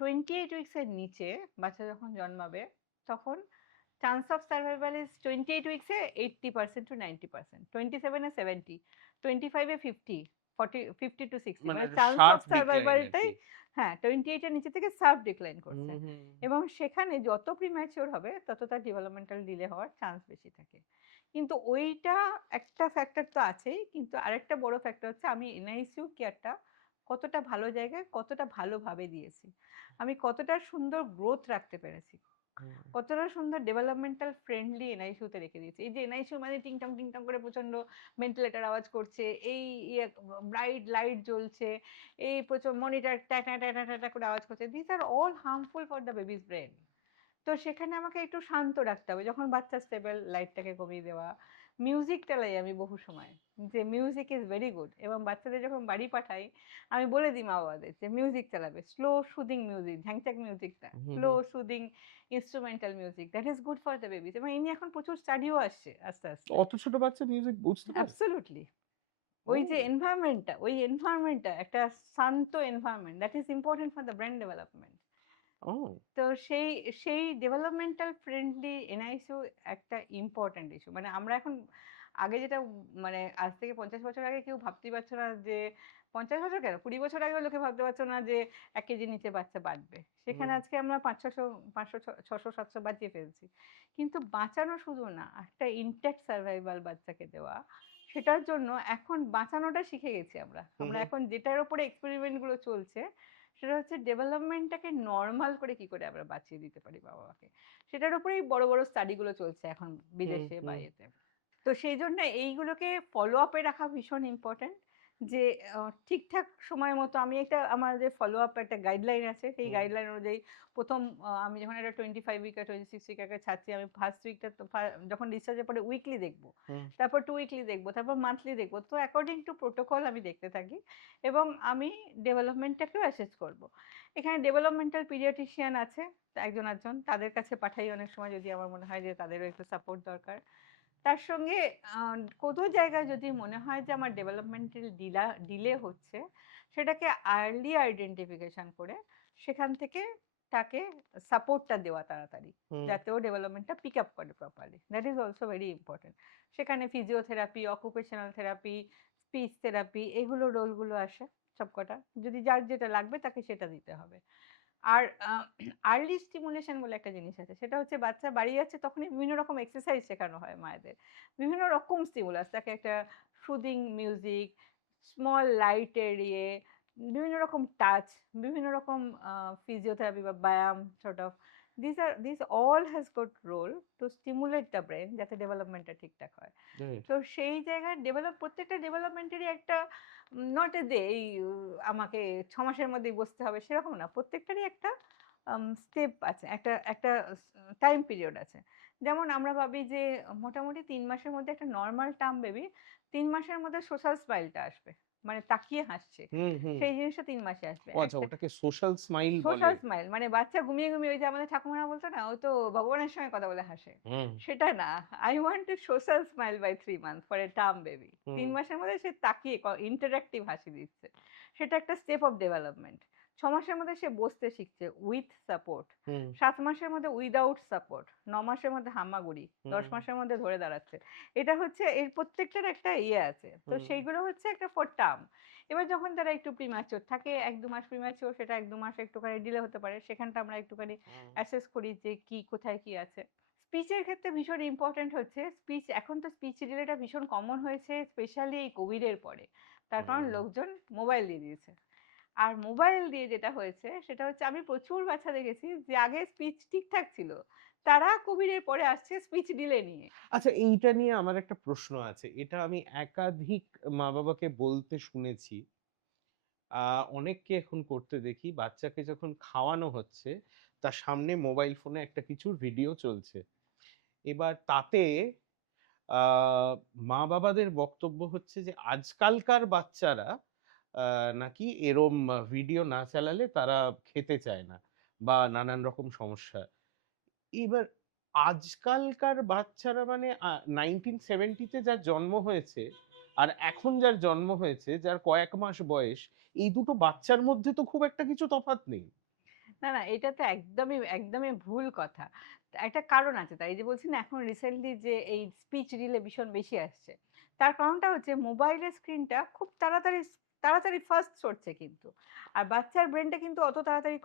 28 উইকসের নিচে বাচ্চা যখন জন্মাবে তখন চান্স অফ সার্ভাইভাল ইজ 28 উইকসে 80% টু 90%, 27-এ 70, 25-এ 50, 40, 50 টু 60, মানে মানে একটা চান্স অফ শার্প ডিক্লাইন আর সার্ভাইভালটাই কি। হ্যাঁ 28 এর নিচে থেকে সার্ভ ডিক্লাইন হুম করছে। হুম এবং সেখানে যত প্রিম্যাচিওর হবে তত তার ডেভেলপমেন্টাল ডিলে হওয়ার চান্স বেশি থাকে। কিন্তু ওইটা একটা ফ্যাক্টর তো আছেই, কিন্তু আরেকটা বড় ফ্যাক্টর হচ্ছে আমি এনআইসিইউ কেয়ারটা কতটা ভালো জায়গায় কতটা ভালোভাবে দিয়েছি, আমি কতটা সুন্দর গ্রোথ রাখতে পেরেছি, হুম কতটা সুন্দর ডেভেলপমেন্টাল ফ্রেন্ডলি এনআইসিইউতে রেখে দিয়েছি। এই যে এনআইসিইউ মানে টিংটং করে প্রচন্ড ভেন্টিলেটর আওয়াজ করছে, এই ব্রাইট লাইট জ্বলছে, এই প্রচুর মনিটর ট্যাটা ট্যাটা ট্যাটা করে আওয়াজ করছে, this are all harmful for the baby's brain. তো সেখানে আমাকে একটু শান্ত রাখতে হবে, যখন বাচ্চা স্টেবল লাইটটাকে কমিয়ে দেওয়া। মিউজিক চালাই আমি বহু সময়, যে মিউজিক ইজ ভেরি গুড, এবং বাচ্চাদের যখন বাড়ি পাঠাই আমি বলে দিই মা বাবাদের যে মিউজিক চালাবে, স্লো সুদিং মিউজিক, ঝ্যাংচ্যাক মিউজিক না, hmm slow hmm. Soothing instrumental music, that is good for the babies. এবং এই নিয়ে এখন প্রচুর স্টাডিও আসছে আস্তে আস্তে। অত ছোট বাচ্চা মিউজিক বুঝতে পারে? অ্যাবসলিউটলি। ওই যে ও এনভায়রনমেন্টটা, ওই এনভায়রনমেন্টটা একটা শান্ত environment, that is important for the brain development. ও তো সেই সেই ডেভেলপমেন্টাল ফ্রেন্ডলি এনআইসিইউ একটা ইম্পর্ট্যান্ট ইস্যু। মানে আমরা এখন আগে যেটা মানে আজ থেকে 50 বছর আগে কেউ ভাবতেই পারছো না যে, 50 বছর কেন 20 বছর আগেও লোকে ভাবতে পারছো না যে 1 কেজির নিচে বাচ্চা বাঁচবে। সেখানে হুম আজকে আমরা 500, 500, 600, 700 বাঁচিয়ে ফেলছি। কিন্তু বাঁচানো শুধু না, একটা ইনট্যাক্ট সার্ভাইভাল বাচ্চাকে দেওয়া, সেটার জন্য এখন বাঁচানোটা শিখে গেছি আমরা। হুম আমরা হুম এখন যেটার উপরে এক্সপেরিমেন্ট গুলো চলছে সেটা হচ্ছে ডেভেলপমেন্টটাকে নরমাল করে কি করে আমরা বাঁচিয়ে দিতে পারি বাবা মাকে, সেটার উপরেই বড় বড় স্টাডিগুলো চলছে এখন হুম বিদেশে বা হুম এতে। তো সেই জন্য এইগুলোকে ফলো আপে রাখা ভীষণ ইম্পর্ট্যান্ট, যে ঠিকঠাক সময় মতো আমি একটা আমাদের ফলো আপ একটা গাইডলাইন আছে, সেই হুম গাইডলাইন অনুযায়ী প্রথম আমি যখন একটা 25 উইক আর 26 উইক আগে ছাড়ছি, আমি ফার্স্ট উইকটা তো যখন ডিসচার্জের পরে উইকলি দেখবো, হুম তারপর 2 উইকলি দেখবো, তারপর মান্থলি দেখবো। তো অ্যাকর্ডিং টু প্রোটোকল আমি দেখতে থাকি এবং আমি ডেভেলপমেন্টটাকেও অ্যাসেস করব। এখানে ডেভেলপমেন্টাল পিডিয়াট্রিশিয়ান আছে একজন, তাদের কাছে পাঠাই অনেক সময় যদি আমার মনে হয় যে তাদেরও একটু সাপোর্ট দরকার। তার সঙ্গে কোনো জায়গায় যদি মনে হয় যে আমার ডেভেলপমেন্টাল ডিলে হচ্ছে, সেটাকে আর্লি আইডেন্টিফিকেশন করে সেখান থেকে তাকে সাপোর্টটা দেওয়া তাড়াতাড়ি, হুম যাতে ও ডেভেলপমেন্টটা পিক আপ করে properly, that is also very important. সেখানে physiotherapy, occupational therapy, speech therapy, এগুলো রোলগুলো আসে সবকটা। যদি যার যেটা লাগবে তাকে সেটা দিতে হবে। আর আর্লি স্টিমুলেশন বলে একটা জিনিস আছে, সেটা হচ্ছে বাচ্চা বাড়ি যাচ্ছে তখনই বিভিন্ন রকম এক্সারসাইজ শেখানো হয় মায়েদের, বিভিন্ন রকম স্টিমুলাস, তাকে একটা সুদিং মিউজিক, স্মল লাইটের বিভিন্ন রকম টাচ, বিভিন্ন রকম ফিজিওথেরাপি বা ব্যায়াম sort of, this all has got role to stimulate the brain, যাতে ডেভেলপমেন্টটা ঠিকঠাক হয়। রাইট তো সেই জায়গায় প্রত্যেকটা ডেভেলপমেন্টেরই একটা নট এ যে এই আমাকে 6 মাসের মধ্যেই বসতে হবে সেরকম না, প্রত্যেকটারই একটা স্টেপ আছে, একটা একটা টাইম পিরিয়ড আছে। যেমন আমরা ভাবি যে মোটামুটি 3 মাসের মধ্যে একটা নর্মাল টার্ম বেবি 3 মাসের মধ্যে সোশ্যাল স্মাইলটা আসবে, মানে তাকিয়ে হাসছে, হুম হুম। সেই জিনিসটা 3 মাসে আসবে। ও আচ্ছা, একটা ওটাকে সোশ্যাল স্মাইল বলে। সোশ্যাল স্মাইল মানে বাচ্চা ঘুমিয়ে ঘুমিয়ে, ওই যে আমাদের ঠাকুমারা বলতো না ও তো ভগবানের সঙ্গে কথা বলে হাসে, হুম সেটা না। I want to social smile by 3 month for a term baby. Hmm 3 মাসের মধ্যে সে তাকিয়ে ইন্টারাক্টিভ হাসি দিচ্ছে, সেটা একটা স্টেপ অফ ডেভেলপমেন্ট। 6 মাসের মধ্যে সে বসতে শিখছে উইথ সাপোর্ট, হুম 7 মাসের মধ্যে উইদাউট সাপোর্ট, 9 মাসের মধ্যে হামাগুড়ি, দশ হুম মাসের মধ্যে ধরে দাঁড়াচ্ছে। এটা হচ্ছে এর প্রত্যেকটার একটা আছে, তো হুম সেইগুলো হচ্ছে একটা ফর টার্ম। এবার যখন তারা একটু প্রিম্যাচিওর থাকে, 1-2 মাস প্রিম্যাচিওর, সেটা 1-2 মাস একটুখানি ডিলে হতে পারে, সেখানটা আমরা একটুখানি হুম অ্যাসেস করি যে কি কোথায় কি আছে। স্পিচের ক্ষেত্রে ভীষণ ইম্পর্টেন্ট হচ্ছে স্পিচ, এখন তো স্পিচ ডিলেটা ভীষণ কমন হয়েছে স্পেশালি এই কোভিডের পরে, তার কারণ হুম লোকজন মোবাইল দিয়ে দিয়েছে। আর মোবাইল দিয়ে যেটা হয়েছে সেটা হচ্ছে আমি প্রচুর বাচ্চা দেখেছি যে আগে স্পিচ ঠিকঠাক ছিল, তারা কোভিডের পরে আসছে স্পিচ ডিলে নিয়ে। আচ্ছা, এইটা নিয়ে আমার একটা প্রশ্ন আছে। এটা আমি একাধিক মা-বাবাকে বলতে শুনেছি। আ অনেককে এখন করতে দেখি, বাচ্চাকে যখন খাওয়ানো হচ্ছে, তার সামনে মোবাইল ফোনে একটা কিছুর ভিডিও চলছে। এবার তাতে আ মা-বাবাদের বক্তব্য হচ্ছে যে আজকালকার বাচ্চারা আ নাকি এরম ভিডিও না চালালে তারা খেতে চায় না বা নানান রকম সমস্যা। এবার আজকালকার বাচ্চারা মানে 1970 তে যার জন্ম হয়েছে আর এখন যার জন্ম হয়েছে, যার কয়েক মাস বয়স, এই দুটো বাচ্চার মধ্যে তো খুব একটা কিছু তফাৎ নেই। না, না, এটা তো একদমই ভুল কথা। একটা কারণ আছে তাই। এই যে বলছি না এখন রিসেন্টলি যে এই স্পিচ রিলে ভীষণ বেশি আসছে। তার কারণটা হচ্ছে মোবাইলের স্ক্রিনটা খুব তাড়াতাড়ি ফাস্ট সরছে কিন্তু। আর বাচ্চার ব্রেইনটা কিন্তু অত তাড়াতাড়ি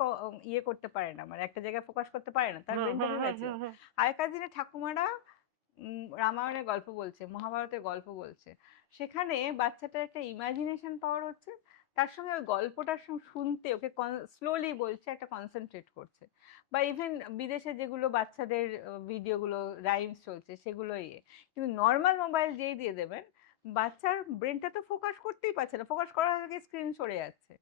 ইয়ে করতে পারে না। মানে একটা জায়গায় ফোকাস করতে পারে না। তার হ্যাঁ, ব্রেইনটা হ্যাঁ, হ্যাঁ, ভেবেছে। হ্যাঁ, হ্যাঁ। আগেকার দিনে ঠাকুমারা রামায়ণের গল্প বলছে, মহাভারতের গল্প বলছে। সেখানে বাচ্চাটার একটা ইমাজিনেশন পাওয়ার হচ্ছে। তার সঙ্গে ওই গল্পটার শুনতে ওকে স্লোলি বলছে, একটা কনসেনট্রেট করছে। বা ইভেন বিদেশে যেগুলো বাচ্চাদের ভিডিওগুলো রাইমস চলছে সেগুলো ইয়ে। কিন্তু নরমাল মোবাইল যেই দিয়ে দেবেন, বাচ্চার ব্রেনটা তো ফোকাস করতেই পারছে না। ফোকাস করার আগে স্ক্রিন সরে যাচ্ছে।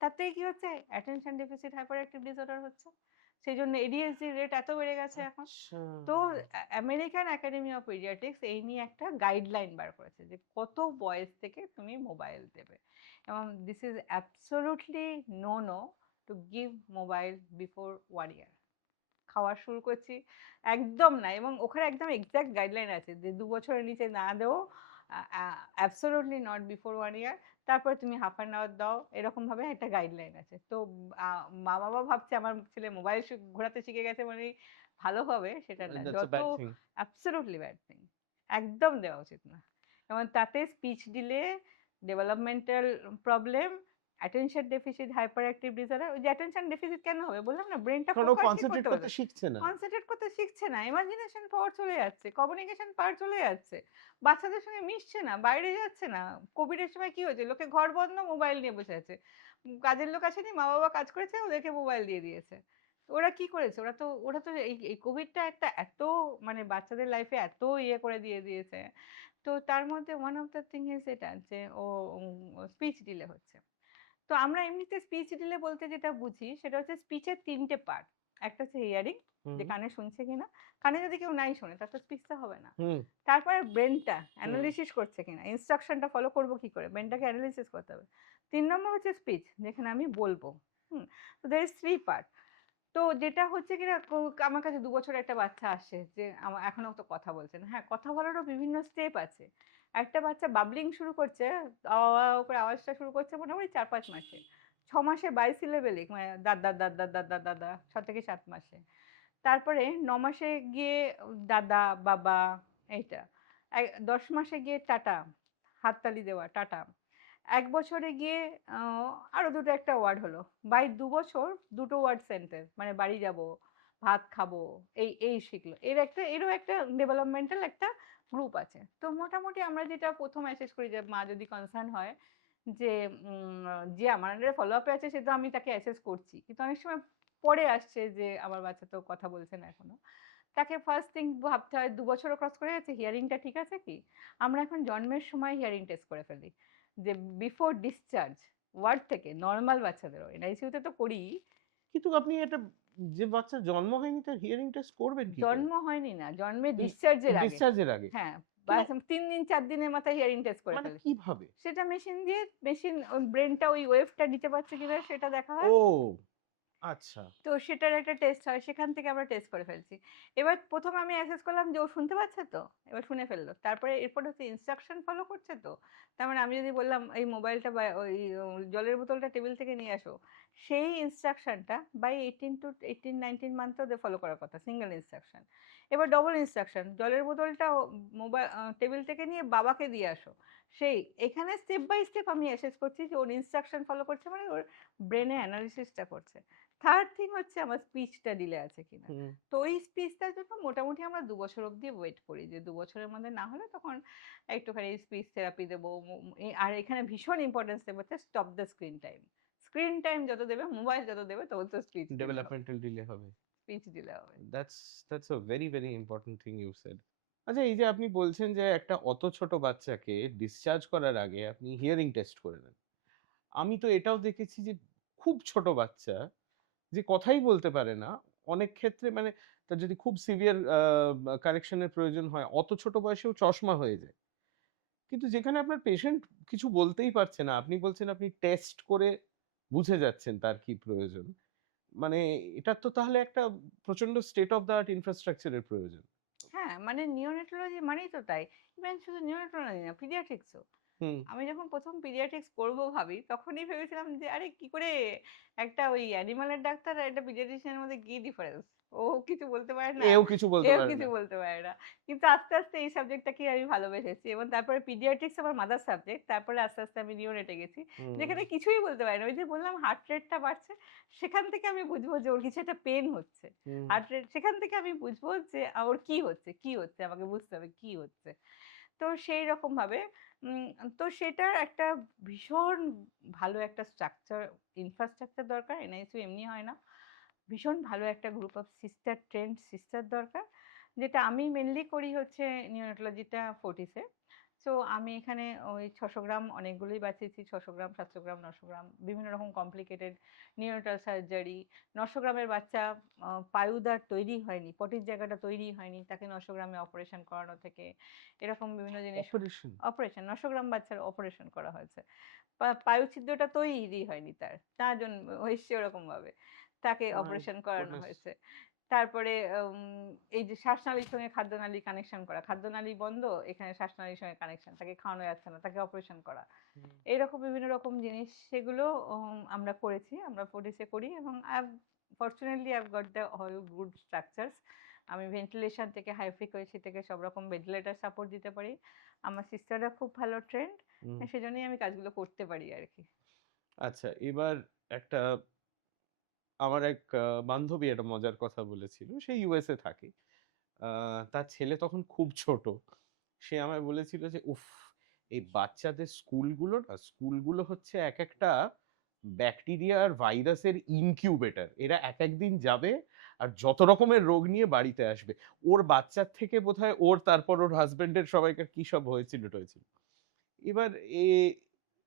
তাতেই কি হচ্ছে? Attention deficit hyper active disorder হচ্ছে। সেইজন্য ADHD রেট এত বেড়ে গেছে এখন। আচ্ছা। তো আমেরিকান একাডেমি অফ পিডিয়াট্রিক্স এই নিয়ে একটা গাইডলাইন বার করেছে যে কত বয়স থেকে তুমি মোবাইল দেবে এবং this is absolutely no to give mobile before 1 year. খাওয়া শুরু করছি একদম না, এবং ওখানে একদম এক্সাক্ট গাইডলাইন আছে যে 2 বছরের নিচে না দেও, অ্যাবসোলুটলি নট বিফোর 1 ইয়ার। তারপরে তুমি হাফ অ্যান আওয়ার দাও, এরকম ভাবে একটা গাইডলাইন আছে। তো মা বাবা ভাবছে আমার ছেলে মোবাইল ঘোরাতে শিখে গেছে মানে ভালো হবে, সেটা না। দ্যাটস আ যত bad thing. Absolutely bad thing, একদম দেওয়া উচিত না। এবং তাতে speech delay, developmental problem, attention deficit hyper active disorder. ওই যে অ্যাটেনশন ডেফিসিট কেন হবে বললাম না, ব্রেনটা কারণ ও ফোকাসই কনসেনট্রেট করতে করতে পারবে, শিখছে না। কনসেন্ট্রেট করতে শিখছে না, ইমাজিনেশন পাওয়ার চলে যাচ্ছে, কমিউনিকেশন পাওয়ার চলে যাচ্ছে, বাচ্চাদের সঙ্গে মিশছে না, বাইরে যাচ্ছে না। কোভিডের সময় কি হয়েছে, লোকে ঘর বন্ধ, মোবাইল নিয়ে বসে আছে। কাজের লোক আসেনি, মা বাবা কাজ করেছে, ওদেরকে মোবাইল দিয়ে দিয়েছে। তো ওরা কি করেছে, ওরা তো এই কোভিডটা একটা এত মানে বাচ্চাদের লাইফে এত ইয়ে করে দিয়েছে। তো তার মধ্যে one of the thing is এটা যে ও স্পিচ ডিলে হচ্ছে। তো আমরা এমনিতে স্পিচ ডিলে বলতে যেটা বুঝি সেটা হচ্ছে স্পিচের 3টে পার্ট। একটা হচ্ছে হিয়ারিং, যে হুম, কানে শুনছে কিনা। কানে যদি কেউ নাই শোনে তার তো স্পিচটা হবে না। হুম, তারপরে ব্রেনটা হুম। অ্যানালিসিস করছে কিনা, ইনস্ট্রাকশনটা ফলো করব কি করে, ব্রেনটাকে অ্যানালিসিস করতে হবে। 3 নম্বর হচ্ছে স্পিচ, যেখানে আমি বলবো। হুম। তো দের ইজ 3 পার্ট। তো যেটা হচ্ছে কিনা আমার কাছে 2 বছরের একটা বাচ্চা আসে যে এখনো তো কথা বলছে না। হ্যাঁ, কথা বলারও বিভিন্ন স্টেপ আছে। একটা বাচ্চা বাবলিং শুরু করছে, আ আ করে আওয়াজটা শুরু করছে মোটামুটি ৪-৫ মাসে। ৬ মাসে বাইসিলেবেলিক মানে দা দা দা দা দা দা দা দা ৬ থেকে ৭ মাসে। তারপরে ৯ মাসে গিয়ে দাদা, বাবা এইটা। ১০ মাসে গিয়ে টাটা, হাততালি দেওয়া, টাটা। ১ বছরে গিয়ে আ আরো ২ টো একটা ওয়ার্ড হলো। বাই ২ বছর ২ টো ওয়ার্ড সেন্টেন্স মানে বাড়ি যাবো, ভাত খাবো, এই শিখলো। এরও একটা ডেভেলপমেন্টাল একটা গ্রুপ আছে। তো মোটামুটি আমরা যেটা ১ম অ্যাসেস করি যে মা যদি কনসার্ন হয় যে যে আমার আন্ডারে ফলো আপ এ আছে সে তো আমি তাকে অ্যাসেস করছি। কিন্তু অনেক সময় পরে আসছে যে আমার বাচ্চা তো কথা বলছে না এখনো। তাকে ফার্স্ট থিং ভাবতে হয় ২ বছরও ক্রস করে গেছে, হিয়ারিংটা ঠিক আছে কি? আমরা এখন জন্মের সময় হিয়ারিং টেস্ট করে ফেলি। যে বিফোর ডিসচার্জ ওয়ার্ড থেকে নরমাল বাচ্চাদেরও এনআইসিইউ তে তো করিই। কিন্তু আপনি এটা, যে বাচ্চার জন্ম হয়নি তার হিয়ারিং টেস্ট করবেন কি করে? জন্ম হয়নি না, জন্মের ওই ডিসচার্জের আগে। ডিসচার্জ এর আগে। হ্যাঁ, তো ৩ দিন ৪ দিনের মাথায় হিয়ারিং টেস্ট করে মানে ফেলি। কিভাবে? সেটা মেশিন দিয়ে ওই ব্রেইনটা ওই ওয়েভটা নিতে পারছে কিনা সেটা দেখা হয়। ও! আচ্ছা। তো সেটার একটা টেস্ট হয়। সেখান থেকে আমরা টেস্ট করে ফেলছি। এবার ১ম আমি অ্যাসেস করলাম যে ও শুনতে পাচ্ছে তো? এবার শুনে ফেলল। তারপরে এরপরে হচ্ছে ইনস্ট্রাকশন ফলো করছে তো? তার মানে আমি যদি বললাম এই মোবাইলটা বা ওই জলের বোতলটা টেবিল থেকে নিয়ে আসো। সেই ইনস্ট্রাকশনটা বাই 18 মান্থ ওদের ফলো করার কথা। Single instruction. এবার ডবল ইনস্ট্রাকশন। জলের বোতলটা টেবিল থেকে নিয়ে বাবাকে দিয়ে আসো। সেই এখানে স্টেপ বাই স্টেপ আমি অ্যাসেস করছি যে ওর ইনস্ট্রাকশন ফলো করছে মানে ওর ব্রেইনে অ্যানালিসিসটা করছে। থার্ড থিং হচ্ছে আমার স্পিচটা ডিলে আছে কিনা। হুম। তো ওই স্পিচটার জন্য মোটামুটি আমরা ২ বছর অব্দি ওয়েট করি যে ২ বছরের মধ্যে না হলে তখন একটুখানি স্পিচ থেরাপি দেবো। আর এখানে ভীষণ ইম্পোর্টেন্স দেবো হচ্ছে stop the screen time. Screen time যত দেবে, মোবাইল যত দেবে তত স্পিচ ডিলে হবে। ডেভেলপমেন্টাল ডিলে হবে। স্পিচ দিলে হবে। That's a very very important thing you said. আচ্ছা, এই যে আপনি বলছেন যে একটা অত ছোট বাচ্চাকে ডিসচার্জ করার আগে আপনি হিয়ারিং টেস্ট করে নেন। আমি তো এটাও দেখেছি যে খুব ছোট বাচ্চা যে কথাই বলতে পারে না, অনেক ক্ষেত্রে মানে তার যদি খুব সিভিয়ার কারেকশন এর প্রয়োজন হয়, অত ছোট বয়সেও চশমা হয়ে যায়। কিন্তু যেখানে আপনার পেশেন্ট কিছু বলতেই পারছে না, আপনি বলছেন আপনি টেস্ট করে বুঝে যাচ্ছেন তার কি প্রয়োজন। মানে এটার তো তাহলে একটা প্রচন্ড state of the art infrastructure এর প্রয়োজন। হ্যাঁ, মানে নিওনেটোলজি মানেই তো তাই। ইভেন শুধু নিওনেটোলজি না, পিডিয়াট্রিক্সও। হুম। আমি যখন ১ম পিডিয়াট্রিক্স পড়বো ভাবি, তখনই ভেবেছিলাম যে আরে কি করে একটা ওই অ্যানিমালের ডাক্তার আর একটা পিডিয়াট্রিশিয়ানের মধ্যে কি ডিফারেন্স? ও কিছু বলতে পারে না, এও কিছু বলতে এও পারে কিছু না। বলতে পারে না। কিন্তু আস্তে, আস্তে এই সাবজেক্টটাকেই আমি ভালোবেসেছি এবং তারপরে পিডিয়াট্রিক্স আমার মাদার সাবজেক্ট। তারপরে আস্তে, আস্তে আমি নিওনেটে গেছি। হুম, যেখানে কিছুই বলতে পারে না। ওই যে বললাম হার্ট রেটটা বাড়ছে, সেখান থেকে আমি বুঝবো যে ওর কিছু একটা পেইন হচ্ছে। হুম। হার্ট রেট সেখান থেকে আমি বুঝবো যে ওর কি হচ্ছে, কি হচ্ছে? আমাকে বুঝতে হবে কি হচ্ছে। তো সেই রকমভাবে উম তো সেটার একটা ভীষণ ভালো একটা ইনফ্রাস্ট্রাকচার দরকার। এনআইসিইউ এমনি হয় না। ভীষণ ভালো একটা গ্রুপ অফ ট্রেন্ড সিস্টার দরকার। যেটা আমি মেইনলি করি হচ্ছে নিওনেটোলজিটা ফোর্টিসে। সো আমি এখানে ওই ৬০০ গ্রাম অনেকগুলোই বাঁচিয়েছি। ৬০০ গ্রাম, ৭০০ গ্রাম, ৯০০ গ্রাম বিভিন্ন রকম কমপ্লিকেটেড নিওনেটাল সার্জারি। ৯০০ গ্রামের বাচ্চা পায়ুদার তৈরি হয়নি, পটির জায়গাটা তৈরি হয়নি। তাকে ৯০০ গ্রামে অপারেশন করানো থেকে এরকম বিভিন্ন জিনিস অপারেশন? অপারেশন ৯০০ গ্রাম বাচ্চার অপারেশন করা হয়েছে। পায়ুছিদ্রটা তৈরিই হয়নি তার। না হইছে ওরকমভাবে। তাকে মাই অপারেশন করানো গুডনেস! হয়েছে। তারপরে এই যে শ্বাসনালীর সঙ্গে খাদ্যনালী কানেকশন করা। খাদ্যনালী বন্ধ, এখানে শ্বাসনালীর সঙ্গে কানেকশন। তাকে খাওয়ানো যাচ্ছে না, তাকে অপারেশন করা। হুম। এইরকম বিভিন্ন রকম জিনিস সেগুলো আমরা করেছি। আমরা ফোর্টিসে করি এবং fortunately I've got the all good structures. আমি ভেন্টিলেশন থেকে হাই ফ্রিকোয়েন্সি থেকে সব রকম ভেন্টিলেটর সাপোর্ট দিতে পারি। আমার সিস্টাররা খুব ভালো ট্রেন্ড। হুম। সেজন্যই আমি কাজগুলো করতে পারি আরকি। আচ্ছা, এবার একটা আমার এক বান্ধবী একটা মজার কথা বলেছিল। সে ইউএসএ থাকে। আ তার ছেলে তখন খুব ছোট। সে আমায় বলেছিল যে, "উফ! এই বাচ্চাদের স্কুলগুলো হচ্ছে একেকটা ব্যাকটেরিয়া আর ভাইরাসের ইনকিউবেটর। এরা একেক দিন যাবে আর যত রকমের রোগ নিয়ে বাড়িতে আসবে। ওর বাচ্চার থেকে বোধহয় তারপর ওর হাসব্যান্ডের সবাইকার কি সব হয়েছিল-টয়েছিল।" এবার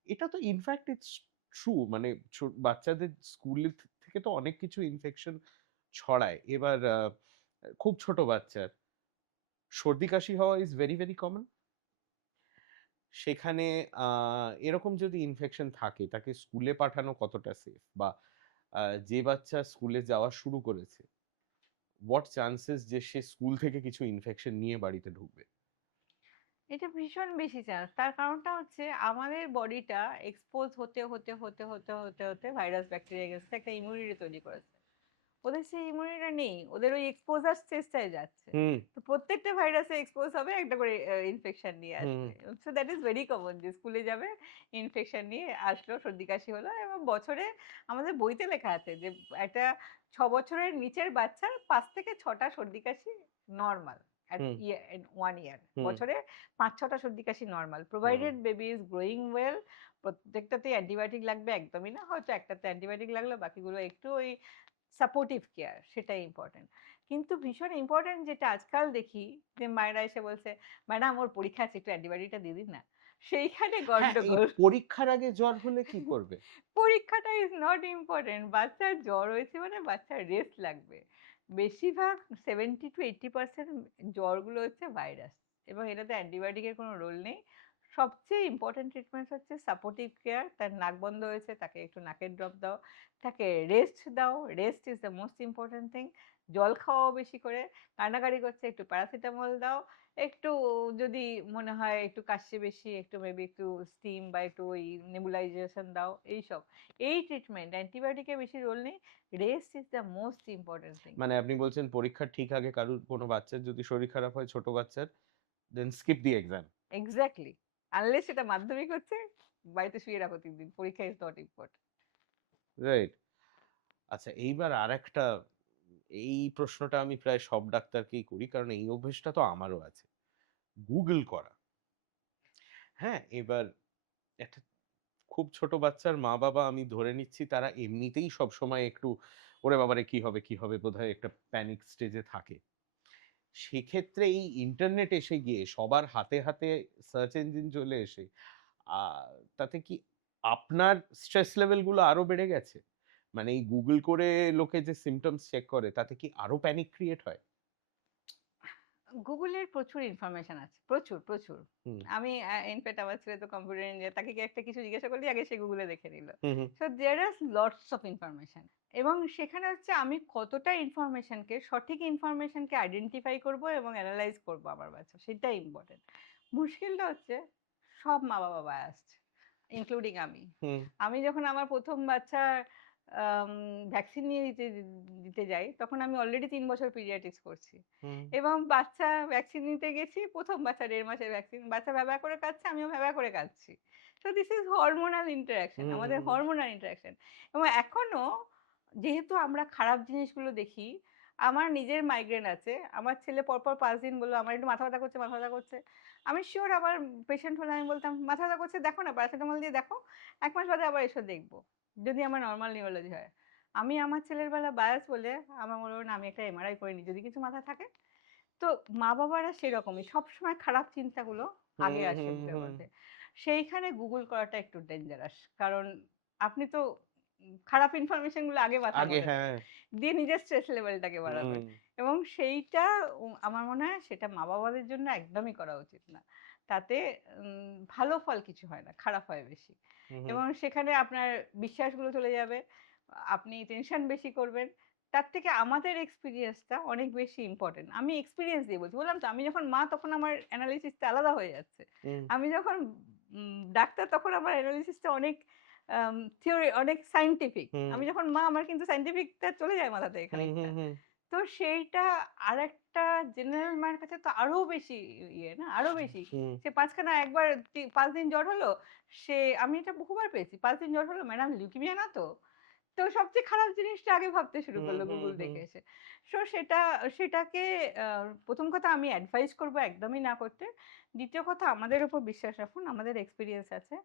এটা তো ইনফ্যাক্ট ইটস ট্রু, মানে বাচ্চাদের স্কুলের থেকে তো অনেক কিছু ইনফেকশন ছড়ায়। এবার খুব ছোট বাচ্চার সর্দি কাশি হওয়া ইজ ভেরি ভেরি কমন। সেখানে এরকম যদি ইনফেকশন থাকে তাকে স্কুলে পাঠানো কতটা সেফ, বা যে বাচ্চা স্কুলে যাওয়া শুরু করেছে, হোয়াট চান্সেস যে সে স্কুল থেকে কিছু ইনফেকশন নিয়ে বাড়িতে ঢুকবে? এটা ভীষণ বেশি চান্স। তার কারণটা হচ্ছে আমাদের বডিটা এক্সপোজ হতে ভাইরাস ব্যাকটেরিয়া এগেইনস্ট একটা ইমিউনিটি তৈরি করেছে। ওদের সেই ইমিউনিটিটা নেই। ওদের ওই এক্সপোজার স্টেজটায় যাচ্ছে। হুম, তো প্রত্যেকটা ভাইরাসে এক্সপোজ হবে, একটা করে ইনফেকশন নিয়ে হুম, আসবে। So that is very common যে স্কুলে যাবে, ইনফেকশন নিয়ে আসলো, সর্দি কাশি হলো এবং বছরে আমাদের বইতে লেখা আছে যে একটা ৬ বছরের নিচের বাচ্চার ৫ থেকে ৬ টা সর্দি কাশি normal at hmm, year in 1 ইয়ার। হুম, বছরে ৫-৬ টা সর্দি কাশি নরমাল। হুম। প্রোভাইডেড বেবি ইস গ্রোইং ওয়েল। প্রত্যেকটাতেই অ্যান্টিবায়োটিক লাগবে একদমই না। হয়তো একটাতে অ্যান্টিবায়োটিক লাগলো, বাকিগুলো একটু ওই সাপোর্টিভ কেয়ার সেটাই ইম্পোর্টেন্ট। কিন্তু ভীষণ ইম্পোর্টেন্ট যেটা আজকাল দেখি যে মায়েরা এসে বলছে, "ম্যাডাম ওর পরীক্ষা আছে একটু অ্যান্টিবায়োটিকটা দিয়ে দিন না।" সেইখানে হ্যাঁ, এই গন্ডগোল। পরীক্ষার আগে জ্বর হলে কি করবে? পরীক্ষাটা ইজ নট ইম্পোর্টেন্ট। বাচ্চার জ্বর হয়েছে মানে বাচ্চার রেস্ট লাগবে। বেশিরভাগ 70-80% জ্বরগুলো হচ্ছে ভাইরাস এবং এটাতে অ্যান্টিবায়োটিকের কোনো রোল নেই। সবচেয়ে ইম্পোর্টেন্ট ট্রিটমেন্ট হচ্ছে সাপোর্টিভ কেয়ার। তার নাক বন্ধ হয়েছে, তাকে একটু নাকের ড্রপ দাও। তাকে রেস্ট দাও। Rest is the most important thing. জল খাওয়াও বেশি করে। কান্নাকাটি করছে, একটু প্যারাসিটামল দাও। একটু যদি মনে হয় একটু কাশছে বেশি, একটু মেবি একটু স্টিম বা একটু ওই নেবুলাইজেশন দাও, এইসব। এই ট্রিটমেন্ট, অ্যান্টিবায়োটিকের বেশি রোল নেই। Rest is the most important thing. মানে আপনি বলছেন পরীক্ষার ঠিক আগে কারুর কোনো বাচ্চার যদি শরীর খারাপ হয়, ছোট বাচ্চার, then skip the exam. Exactly. Unless সেটা মাধ্যমিক হচ্ছে, বাড়িতে শুয়ে রাখো ৩ দিন। পরীক্ষা ইজ নট ইম্পোর্টেন্ট। রাইট? আচ্ছা, এইবার আরেকটা, এই প্রশ্নটা আমি প্রায় সব ডাক্তারকেই করি। কারণ এই অভ্যেসটা তো আমারও আছে। গুগল করা। হ্যাঁ? এবার একটা খুব ছোট বাচ্চার মা-বাবা আমি ধরে নিচ্ছি তারা এমনিতেই সবসময় একটু ওরে বাবারে কি হবে, কি হবে বোধহয় একটা প্যানিক স্টেজে থাকে। সেক্ষেত্রে এই ইন্টারনেট এসে গিয়ে সবার হাতে, হাতে সার্চ ইঞ্জিন চলে এসে আ তাতে কি আপনার স্ট্রেস লেভেল গুলো আরো বেড়ে গেছে? মানে এই Google করে লোকে যে সিম্পটমস চেক করে তাতে কি আরো প্যানিক ক্রিয়েট হয়? গুগলের প্রচুর ইনফরমেশন আছে। প্রচুর, প্রচুর। হুম, আমি ইনফেক্ট আমার ছেলে তো কম্পিউটার ইঞ্জিনিয়ার। তাকে কি একটা কিছু জিজ্ঞাসা করলেই আগে সে গুগলে দেখে নিল। Hmm, hmm, so there are lots of information. এবং সেখানে হচ্ছে আমি কতটা ইনফরমেশনকে সঠিক ইনফরমেশনকে আইডেন্টিফাই করব এবং এনালাইজ করব আমার বাচ্চা সেটাই ইম্পোর্টেন্ট। মুশকিলটা হচ্ছে সব মা-বাবা বায়াসড ইনক্লুডিং আমি। হুম, আমি যখন আমার ১ম বাচ্চার আম ভ্যাকসিন নিয়ে দিতে যাই তখন আমি অলরেডি ৩ বছর পিডিয়াট্রিক্স করছি। হুম, এবং বাচ্চা ভ্যাকসিন নিতে গেছি ১ম বাচ্চা ১.৫ মাসের ভ্যাকসিন। বাচ্চা ভ্যাবা করে কাঁদছে, আমিও ভ্যাবা করে কাঁদছি। So this is hormonal interaction. Hmm, আমাদের হুম, হরমোনাল ইন্টারেকশন। এবং এখনো যেহেতু আমরা খারাপ জিনিসগুলো দেখি, আমার নিজের মাইগ্রেন আছে। আমার ছেলে পরপর ৫ দিন বলল, "আমার একটু মাথা ব্যথা করছে, মাথা ব্যথা করছে।" আমি সিউর আমার পেশেন্ট হলে আমি বলতাম, "মাথা ব্যথা করছে দেখো না, প্যারাসিটামল দিয়ে দেখো। ১ মাস বাদে আবার এসো দেখব।" যদি আমার নরমাল নিউরোলজি হয়। আমি আমার ছেলের বেলা বায়াস বলে আমার মনে হলো না আমি একটা এমআরআই করে নিই। যদি কিছু মাথায় থাকে তো মা-বাবারা সেরকমই। সবসময় খারাপ চিন্তাগুলো আগে হুম, আসে হুম, বুকের হুম। মধ্যে। সেইখানে গুগল করাটা একটু ডেঞ্জারাস। কারণ আপনি তো খারাপ ইনফরমেশন গুলো আগে মাথার আগে মধ্যে হ্যাঁ, নেবেন। দিয়ে নিজের স্ট্রেস লেভেলটাকে বাড়াবেন। হুম, এবং সেইটা আমার মনে হয় সেটা মা-বাবাদের জন্য একদমই করা উচিত না। তাতে ভালো ফল কিছু হয় না, খারাপ হয় বেশি। হুম, হুম, এবং সেখানে আপনার বিশ্বাসগুলো চলে যাবে। আপনি টেনশন বেশি করবেন। তার থেকে আমাদের এক্সপেরিয়েন্সটা অনেক বেশি ইম্পোর্টেন্ট। আমি এক্সপেরিয়েন্স দিয়ে বলছি। বললাম তো আমি যখন মা তখন আমার এনালাইসিসটা আলাদা হয়ে যাচ্ছে। হুম, আমি যখন ডাক্তার তখন আমার এনালাইসিসটা অনেক থিওরি অনেক সায়েন্টিফিক। হুম, আমি যখন মা আমার কিন্তু সায়েন্টিফিকটা চলে যায় মাথা থেকে হুম, হুম, খানিকটা। হুম, তো সেইটা আরেকটা জেনারেল মায়ের কাছে তো আরো বেশি ইয়ে না, আরো বেশি। হুম, সে ৫ খানা একবার ৫ দিন জ্বর হলো, সে আমি এটা বহুবার পেয়েছি। ৫ দিন জ্বর হলো, "ম্যাডাম লিউকিমিয়া না তো?" তো সবচেয়ে খারাপ জিনিসটা আগে ভাবতে শুরু হুম, করলো হুম, গুগল হুম, দেখে এসে। সো সেটাকে আ ১ম কথা আমি অ্যাডভাইস করব একদমই না করতে। ২য় কথা আমাদের উপর বিশ্বাস রাখুন। আমাদের এক্সপেরিয়েন্স আছে।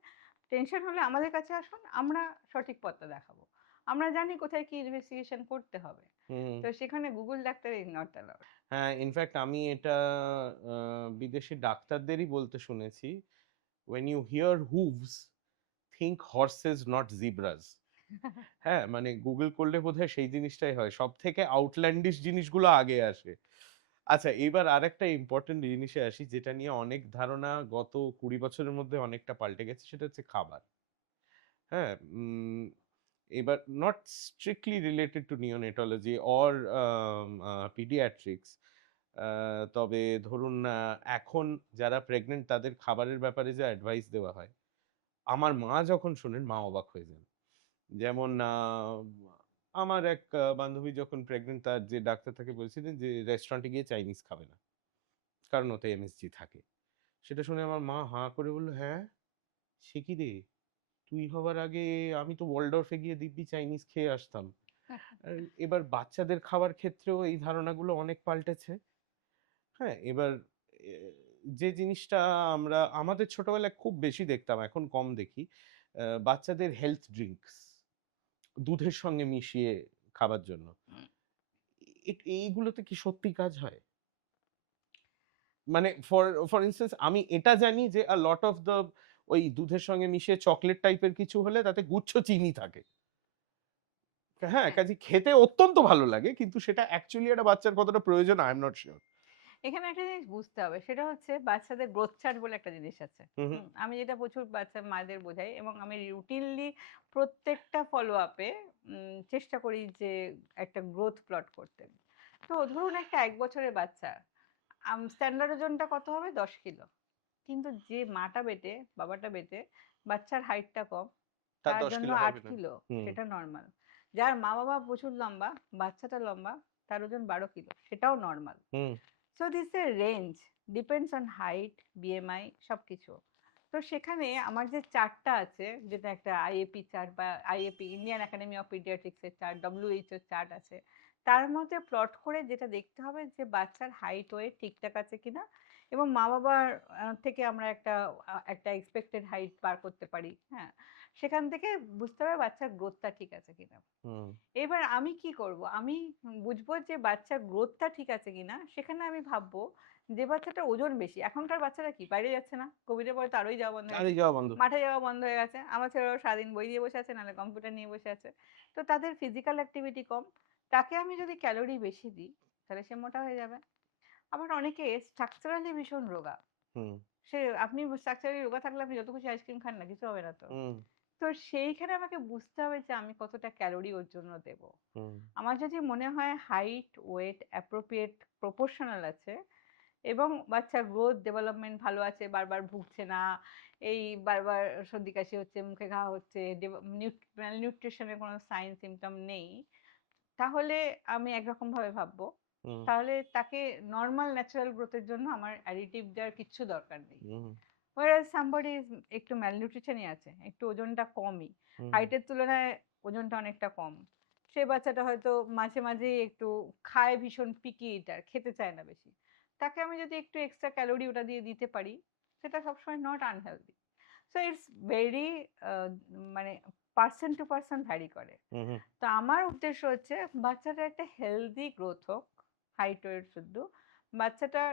টেনশন হলে আমাদের কাছে আসুন। আমরা সঠিক পথটা দেখাবো। আমরা জানি কোথায় কি ইনভেস্টিগেশন করতে হবে। হুম। তো সেখানে Google doctor is not allowed. হ্যাঁ, ইনফ্যাক্ট আমি এটা আ বিদেশি ডাক্তারদেরই বলতে শুনেছি, "When you hear hooves, think horses not zebras." হ্যাঁ, মানে গুগল করলে বোধহয় সেই জিনিসটাই হয়। সবথেকে আউটল্যান্ডিশ জিনিসগুলো আগে আসে। আচ্ছা, এবার আরেকটা ইম্পোর্টেন্ট জিনিসে আসি যেটা নিয়ে অনেক ধারণা গত ২০ বছরের মধ্যে অনেকটা পাল্টে গেছে সেটা হচ্ছে খাবার। হ্যাঁ? এবার not strictly related to neonatology or pediatrics তবে ধরুন এখন যারা প্রেগন্যান্ট তাদের খাবারের ব্যাপারে যে অ্যাডভাইস দেওয়া হয়, আমার মা যখন শোনেন মা অবাক হয়ে যান। যেমন আমার এক বান্ধবী যখন প্রেগন্যান্ট তার যে ডাক্তার তাকে বলেছিলেন যে রেস্টুরেন্টে গিয়ে চাইনিজ খাবে না। কারণ ওতে এমএসজি থাকে। সেটা শুনে আমার মা হাঁ করে বলল, "হ্যাঁ? সে কি রে? তুই হবার আগে আমি তো ওয়ালডর্ফে গিয়ে দিব্যি চাইনিজ খেয়ে আসতাম।" আ এবার বাচ্চাদের খাওয়ার ক্ষেত্রেও এই ধারণাগুলো অনেক পাল্টেছে। হ্যাঁ? এবার এ যে জিনিসটা আমরা আমাদের ছোটবেলায় খুব বেশি দেখতাম, এখন কম দেখি। বাচ্চাদের হেলথ ড্রিংকস দুধের সঙ্গে মিশিয়ে খাবার জন্য। এইগুলোতে কি সত্যি কাজ হয়? মানে ফর ইনস্ট্যান্স আমি এটা জানি যে a lot of the ওই দুধের সঙ্গে মিশিয়ে চকোলেট টাইপের কিছু হলে তাতে গুচ্ছ চিনি থাকে। হ্যাঁ, হ্যাঁ। কাজেই খেতে অত্যন্ত ভালো লাগে। কিন্তু সেটা অ্যাকচুয়ালি একটা বাচ্চার কতটা প্রয়োজন I am not sure. এখানে একটা জিনিস বুঝতে হবে। সেটা হচ্ছে বাচ্চাদের গ্রোথ চার্ট বলে একটা জিনিস আছে। হু, হু, আমি যেটা প্রচুর বাচ্চা মাদের বোঝাই এবং আমি রুটিনলি প্রত্যেকটা ফলো আপে চেষ্টা করি যে একটা গ্রোথ প্লট করতে। তো ধরুন একটা ১ বছরের বাচ্চা, স্ট্যান্ডার্ড ওজনটা কত হবে? ১০ কিলো। কিন্তু যে মাটা বেটে, বাবাটা বেটে, বাচ্চার হাইটটা কম, তার তার ১০ জন্য কিলো ৮ হবে না। কিলো হুম, সেটা নরমাল। যার মা-বাবা প্রচুর লম্বা, বাচ্চাটা লম্বা, তার ওজন ১২ কিলো সেটাও normal. Hmm, so this a range depends on height, BMI সবকিছু। তো সেখানে আমার যে চার্টটা আছে যেটা একটা আইএপি চার্ট বা IAP Indian academy of paediatrics এর চার্ট, ডব্লিউএইচও চার্ট আছে। তার মধ্যে প্লট করে যেটা দেখতে হবে যে বাচ্চার হাইট ওয়েট ঠিকঠাক আছে কিনা এবং মা বাবার থেকে আমরা একটা এক্সপেক্টেড হাইট পার করতে পারি, হ্যাঁ, সেখান থেকে বুঝতে হবে বাচ্চার গ্রোথটা ঠিক আছে কিনা। হুম এবার আমি কি করব, আমি বুঝবো যে বাচ্চার গ্রোথটা ঠিক আছে কিনা, সেখানে আমি ভাববো যে বাচ্চাটার ওজন বেশি। এখনকার বাচ্চারা কি বাইরে যাচ্ছে না, কোভিডের পরে তো আরোই যাওয়া বন্ধ হয়ে আরে গেছে, যাওয়া বন্ধ। মাঠে যাওয়া বন্ধ হয়ে গেছে। আমার ছেলেরাও সারাদিন বই দিয়ে বসে আছে, নাহলে কম্পিউটার নিয়ে বসে আছে। তো তাদের ফিজিক্যাল অ্যাক্টিভিটি কম, তাকে আমি যদি ক্যালোরি বেশি দিই তাহলে সে মোটা হয়ে যাবে। আবার অনেকে স্ট্রাকচারালি ভীষণ রোগা, হুম সে আপনি স্ট্রাকচারালি রোগা থাকলে আপনি যত খুশি আইসক্রিম খান না, কিছু হবে না তো। হুম তো সেইখানে আমাকে বুঝতে হবে যে আমি কতটা ক্যালোরি ওর জন্য দেব। হুম আমার যদি মনে হয় হাইট ওয়েট অ্যাপ্রোপ্রিয়েট প্রপোর্শনাল আছে এবং বাচ্চার গ্রোথ ডেভেলপমেন্ট ভালো আছে, বারবার ভুগছে না, এই বারবার সর্দি কাশি হচ্ছে, মুখে ঘা হচ্ছে, নিউট্রিশনের কোনো সাইন সিমটম নেই, তাহলে আমি একরকম ভাবে ভাববো। হুম তাহলে তাকে নর্মাল ন্যাচারাল গ্রোথের জন্য আমার অ্যাডিটিভ দেওয়ার কিচ্ছু দরকার নেই। হুম whereas somebody is একটু ম্যালনিউট্রিশনই আছে, একটু ওজনটা কমই, হুম হাইটের তুলনায় ওজনটা অনেকটা কম, সে বাচ্চাটা হয়তো মাঝে মাঝেই একটু খায়, ভীষণ পিকি ইটার, খেতে চায় না বেশি, তাকে আমি যদি একটু এক্সট্রা ক্যালোরি ওটা দিয়ে দিতে পারি, সেটা সবসময় not unhealthy. So it's very মানে পার্সন টু পার্সন ভ্যারি করে। হুম হুম তো আমার উদ্দেশ্য হচ্ছে বাচ্চাটা একটা হেলদি গ্রোথ হোক, হাইট ওয়েট শুদ্ধ, বাচ্চাটার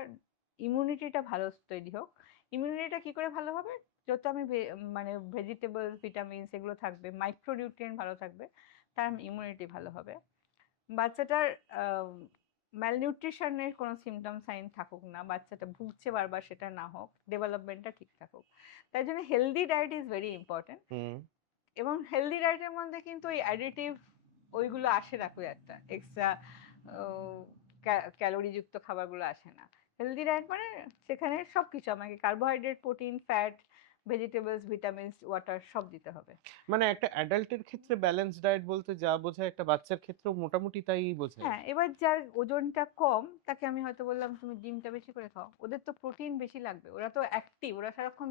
ইমিউনিটিটা ভালো তৈরি হোক। ইমিউনিটিটা কি করে ভালো হবে, যত আমি মানে ভেজিটেবলস ভিটামিনস এগুলো থাকবে, মাইক্রোনিউট্রিয়েন্ট ভালো থাকবে, তার ইমিউনিটি ভালো হবে। বাচ্চাটার ম্যালনিউট্রিশনের কোনো সিমটম সাইন থাকুক না, বাচ্চাটা ভুগছে বারবার সেটা না হোক, ডেভেলপমেন্টটা ঠিক থাকুক। তাই জন্য healthy diet is very important. Hmm এবং হেলদি ডায়েটের মধ্যে কিন্তু ওই অ্যাডিটিভ ওইগুলো আসে না, খুব একটা এক্সট্রা ক্যালোরি যুক্ত খাবারগুলো আসে না। হেলদি ডায়েট মানে সেখানে সবকিছু আমাকে carbohydrate, protein, fat, vegetables, vitamins, water সব দিতে হবে। মানে একটা অ্যাডাল্টের ক্ষেত্রে ব্যালেন্স ডায়েট বলতে যা বোঝায় একটা বাচ্চার ক্ষেত্রেও মোটামুটি তাই বোঝায়। হ্যাঁ, এবার যার ওজনটা কম তাকে আমি হয়তো বললাম তুমি ডিমটা বেশি করে খাও, ওদের তো প্রোটিন বেশি লাগবে, ওরা তো অ্যাক্টিভ, ওরা সারাক্ষণ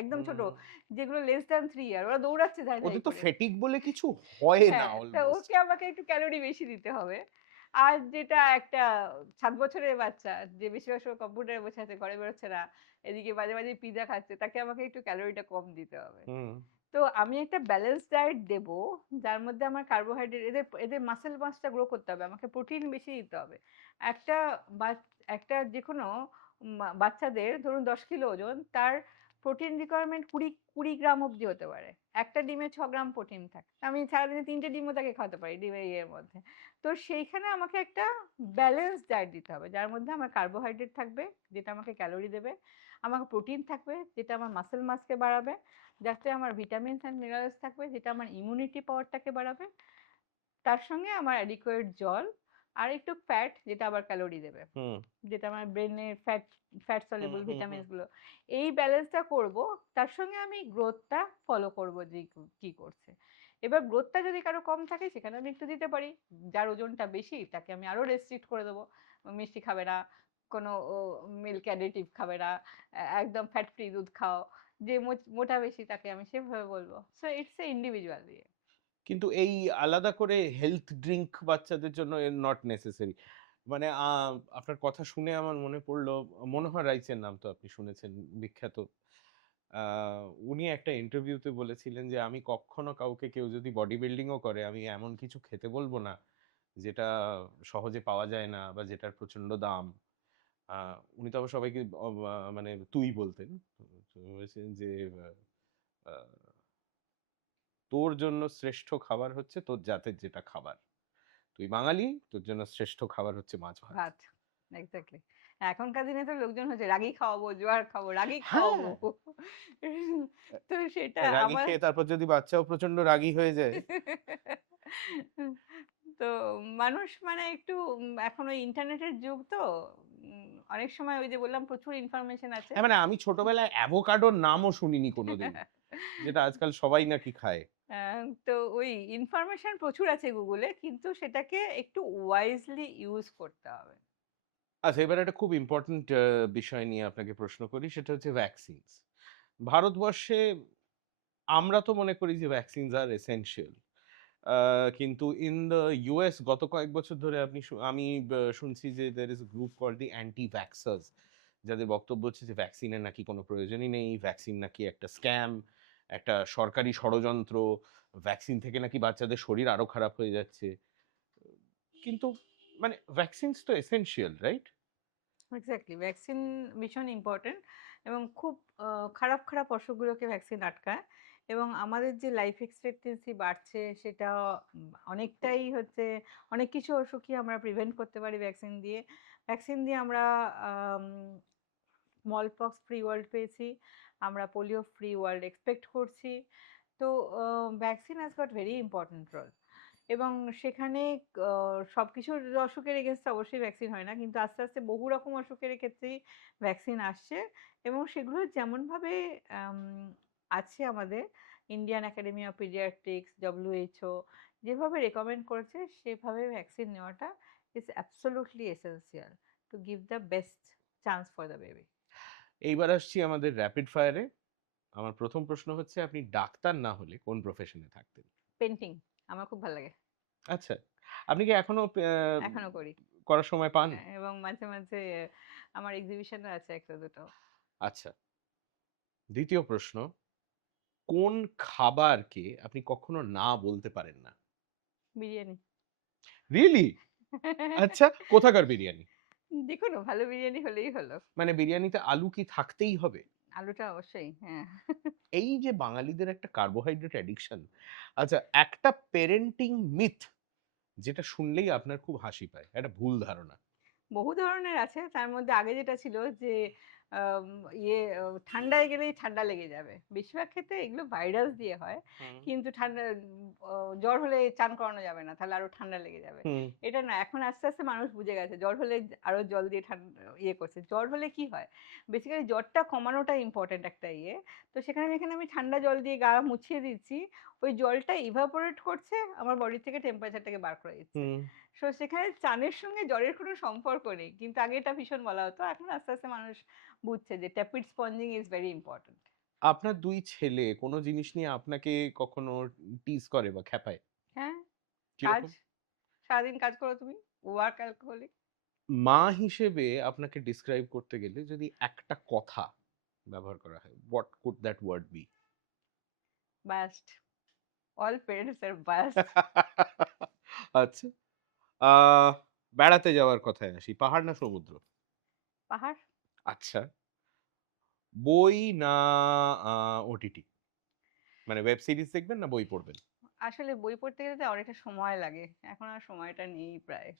একদম ছোট, হুম যেগুলো লেস দ্যান 3 ইয়ার ওরা দৌড়াচ্ছে ধাই ধাই ওদের তো করে। ফেটিক বলে কিছু হয় না হ্যাঁ, তা অলমোস্ট। ওকে আমাকে একটু ক্যালোরি বেশি দিতে হবে। আর যেটা একটা ৭ বছরের বাচ্চা যে বেশিরভাগ সময় কম্পিউটারে বসে আছে, ঘরে বেরোচ্ছে না, এদিকে মাঝে মাঝে পিজ্জা খাচ্ছে, তাকে আমাকে একটু ক্যালোরিটা কম দিতে হবে। হুম তো আমি একটা ব্যালেন্স ডায়েট দেব, যার মধ্যে আমার কার্বোহাইড্রেট, এদের এদের মাসেল মাসটা গ্রো করতে হবে, আমাকে প্রোটিন বেশি দিতে হবে। একটা একটা যে কোনো বাচ্চাদের ধরুন 10 কিলো ওজন, তার প্রোটিন রিকোয়ারমেন্ট কুড়ি কুড়ি গ্রাম অবধি হতে পারে। একটা ডিমে 6 গ্রাম প্রোটিন থাকে, আমি সারাদিনে 3টে ডিমও তাকে খাওয়াতে পারি ডিমের ইয়ের মধ্যে। তো সেইখানে আমাকে একটা ব্যালেন্স ডায়েট দিতে হবে, যার মধ্যে আমার কার্বোহাইড্রেট থাকবে, যেটা আমাকে ক্যালোরি দেবে, আমাকে প্রোটিন থাকবে যেটা আমার মাসেল মাসকে বাড়াবে, যাতে আমার ভিটামিনস অ্যান্ড মিনারেলস থাকবে যেটা আমার ইমিউনিটি পাওয়ারটাকে বাড়াবে, তার সঙ্গে আমার অ্যাডিকুয়েট জল, আর একটু ফ্যাট যেটা আবার ক্যালোরি দেবে, হুম যেটা আমার ব্রেনের ফ্যাট, ফ্যাট হুম সলিউবল হুম হুম ভিটামিনস গুলো। এই ব্যালেন্সটা করব, তার সঙ্গে আমি গ্রোথটা ফলো করব যে কি করছে। এবার গ্রোথটা যদি কারো কম থাকে সেখানে আমি একটু দিতে পারি, যার ওজনটা বেশি তাকে আমি আরো রেস্ট্রিক্ট করে দেবো, মিষ্টি খাবে না, কোনো মিল্ক অ্যাডিটিভ খাবে না, একদম ফ্যাট ফ্রি দুধ খাও। যে মোটা বেশি তাকে আমি সেভাবে বলবো। সো ইটস এ ইন্ডিভিজুয়াল ইয়ে। কিন্তু এই আলাদা করে হেলথ ড্রিঙ্ক বাচ্চাদের জন্য নট নেসেসারি। মানে আপনার কথা শুনে আমার মনে পড়লো, মনোহর রাইচের নাম তো আপনি শুনেছেন, বিখ্যাত। উনি একটা ইন্টারভিউতে বলেছিলেন যে আমি কখনো কাউকে, কেউ যদি বডি বিল্ডিংও করে, আমি এমন কিছু খেতে বলবো না যেটা সহজে পাওয়া যায় না বা যেটার প্রচন্ড দাম। উনি তো আবার সবাইকে মানে তুই বলতেন। তো বলেছেন যে আহ, তোর জন্য শ্রেষ্ঠ খাবার হচ্ছে তোর জাতের যেটা খাবার। তুই বাঙালি, তোর জন্য শ্রেষ্ঠ খাবার হচ্ছে মাছ ভাত। ভাত, এক্স্যাক্টলি। এখনকার দিনে তো লোকজন হচ্ছে রাগী খাওয়াবো, জোয়ার খাবো, রাগী হ্যাঁ, খাওয়াবো। তো সেটা রাগী আমার খেয়ে তারপর যদি বাচ্চাও প্রচন্ড রাগী হয়ে যায়। তো মানুষ মানে একটু এখন ওই ইন্টারনেটের যুগ তো, অনেক সময় ওই যে বললাম প্রচুর ইনফরমেশন আছে। হ্যাঁ, মানে আমি ছোটবেলায় অ্যাভোকাডোর নামও শুনিনি কোনোদিন, যেটা আজকাল সবাই নাকি খায়। তো ওই ইনফরমেশন প্রচুর আছে গুগলে, কিন্তু সেটাকে একটু ওয়াইজলি ইউজ করতে হবে। আচ্ছা, এবার একটা খুব ইম্পর্ট্যান্ট বিষয় নিয়ে আপনাকে প্রশ্ন করি, সেটা হচ্ছে ভ্যাকসিনস। ভারতবর্ষে আমরা তো মনে করি যে ভ্যাকসিনস আর এসেনশিয়াল। কিন্তু ইন দ্য ইউএস গত কয়েক বছর ধরে আমি শুনছি যে there is group called the anti vaxxers, যাদের বক্তব্য হচ্ছে যে ভ্যাকসিনের নাকি কোনো প্রয়োজনই নেই, ভ্যাকসিন নাকি একটা স্ক্যাম, একটা সরকারি ষড়যন্ত্র, ভ্যাকসিন থেকে নাকি বাচ্চাদের শরীর আরো খারাপ হয়ে যাচ্ছে। কিন্তু মানে ভ্যাকসিনস তো এসেনশিয়াল, রাইট? এক্স্যাক্টলি, ভ্যাকসিন ভীষণ ইম্পর্টেন্ট এবং খুব খারাপ খারাপ অসুখগুলোকে ভ্যাকসিন আটকায় এবং আমাদের যে লাইফ এক্সপেক্টেন্সি বাড়ছে সেটা অনেকটাই হচ্ছে, অনেক কিছু অসুখই আমরা প্রিভেন্ট করতে পারি ভ্যাকসিন দিয়ে। ভ্যাকসিন দিয়ে আমরা স্মল পক্স ফ্রি ওয়ার্ল্ড পেয়েছি, আমরা পোলিও ফ্রি ওয়ার্ল্ড এক্সপেক্ট করছি। তো vaccine has got very important role এবং সেখানে সব কিছুর অসুখের এগেনস্টে অবশ্যই ভ্যাকসিন হয় না, কিন্তু আস্তে আস্তে বহু রকম অসুখের ক্ষেত্রেই ভ্যাকসিন আসছে এবং সেগুলো যেমনভাবে আম, আছে আমাদের Indian academy of paediatrics, WHO যেভাবে রেকমেন্ড করেছে সেভাবে ভ্যাকসিন নেওয়াটা is absolutely essential to give the best chance for the baby. এইবার আসছি আমাদের র্যাপিড ফায়ারে। আমার প্রথম প্রশ্ন হচ্ছে, আপনি ডাক্তার না হলে কোন প্রফেশনে থাকতেন? পেন্টিং আমার খুব ভালো লাগে, আচ্ছা। আপনি কি এখনো এখনো করি। করার সময় পান? এবং মাঝে মাঝে আমার এক্সিবিশনও আছে একটা দুটো। আচ্ছা। দ্বিতীয় প্রশ্ন, কোন খাবারকে আপনি কখনো না বলতে পারেন না? বিরিয়ানি। রিয়েলি? আচ্ছা, কোথাকার বিরিয়ানি? যেকোনো ভালো বিরিয়ানি হলেই হলো। মানে বিরিয়ানিতে আলু কি থাকতেই হবে? আলুটা অবশ্যই, হ্যাঁ। এই যে বাঙালিদের একটা কার্বোহাইড্রেট অ্যাডিকশন। আচ্ছা, একটা প্যারেন্টিং মিথ যেটা শুনলেই আপনার খুব হাসি পায়, একটা ভুল ধারণা। বহু ধরনের আছে, তার মধ্যে আগে যেটা ছিল যে আম, ঠান্ডায় গেলেই ঠান্ডা লেগে যাবে, বেশিরভাগ ক্ষেত্রে এগুলো ভাইরাস দিয়ে হয়। হুম। কিন্তু ঠান্ডা জ্বর হলে চান করানো যাবে না, তাহলে আরো ঠান্ডা লেগে যাবে। হুম। এটা না, এখন আস্তে আস্তে মানুষ বুঝে গেছে জ্বর হলে আরো জল দিয়ে ঠান্ডা করছে। জ্বর হলে কি হয়, বেসিক্যালি জ্বরটা কমানোটা ইম্পর্টেন্ট একটা তো সেখানে যেখানে আমি ঠান্ডা জল দিয়ে গা মুছিয়ে দিচ্ছি, ওই জলটা ইভাপোরেট করছে, আমার বডি থেকে টেম্পারেচারটাকে বার করে দিচ্ছে। হুম। সো সেখানে চানের সঙ্গে জ্বরের কোনো সম্পর্ক নেই, কিন্তু আগে এটা ভীষণ বলা হতো, এখন আস্তে আস্তে মানুষ বুঝছে যে ট্যাপিড স্পঞ্জিং ইজ ভেরি ইম্পর্টেন্ট। আপনার ২ ছেলে কোনো জিনিস নিয়ে আপনাকে কখনো টিজ করে বা খেপায়? হ্যাঁ, কাজ, কিরকম? সারাদিন কাজ করো তুমি, ওয়ার্ক অ্যালকোহলিক। মা হিসেবে আপনাকে ডিসক্রাইব করতে গেলে যদি একটা কথা ব্যবহার করা হয়, what could that word be? Bust, all parents are bust. আচ্ছা। আ বেড়াতে যাওয়ার কথায় আসি। পাহাড় না সমুদ্র? পাহাড়। আচ্ছা। বই না আ ওটিটি? মানে ওয়েব সিরিজ দেখবেন না বই পড়বেন? আসলে বই পড়তে গেলে তো অনেকটা সময় লাগে, এখন আর সময়টা নেই প্রায়।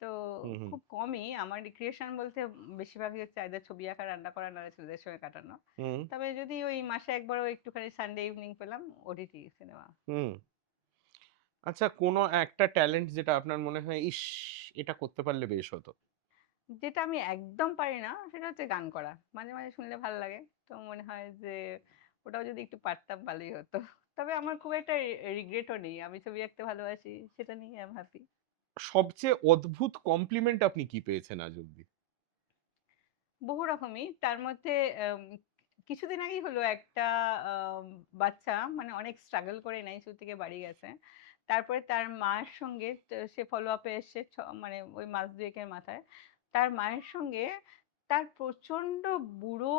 তো হুম, হুম। খুব কমই আমার রিক্রিয়েশন বলতে, বেশিরভাগই হচ্ছে either ছবি আঁকা, রান্না করা, নাহলে ছেলেদের সঙ্গে কাটানো। হুম, তবে যদি ওই মাসে একবারও একটুখানি সানডে ইভিনিং পেলাম, ওটিটি সিনেমা। হুম। আচ্ছা, কোনো একটা ট্যালেন্ট যেটা আপনার মনে হয়, ইস! এটা করতে পারলে বেশ হতো। যেটা আমি একদম পারি না সেটা হচ্ছে গান করা। মাঝে মাঝে শুনলে ভালো লাগে, তো মনে হয় যে ওটাও যদি একটু পারতাম ভালোই হতো। তবে আমার খুব একটা রিগ্রেটও নেই, আমি ছবি আঁকতে ভালোবাসি, সেটা নিয়ে আই এম হ্যাপি। সবচেয়ে অদ্ভুত কমপ্লিমেন্ট আপনি কি পেয়েছেন আজ অব্দি? বহু রকমই, তার মধ্যে আম, কিছুদিন আগেই হলো একটা আম, বাচ্চা মানে অনেক স্ট্রাগল করে এনআইসিইউ থেকে বাড়ি গেছে, তারপরে তার মায়ের সঙ্গে সে ফলো আপে এসছে মানে ওই মাস দুয়েকের মাথায়। তার মায়ের সঙ্গে তার প্রচন্ড বুড়ো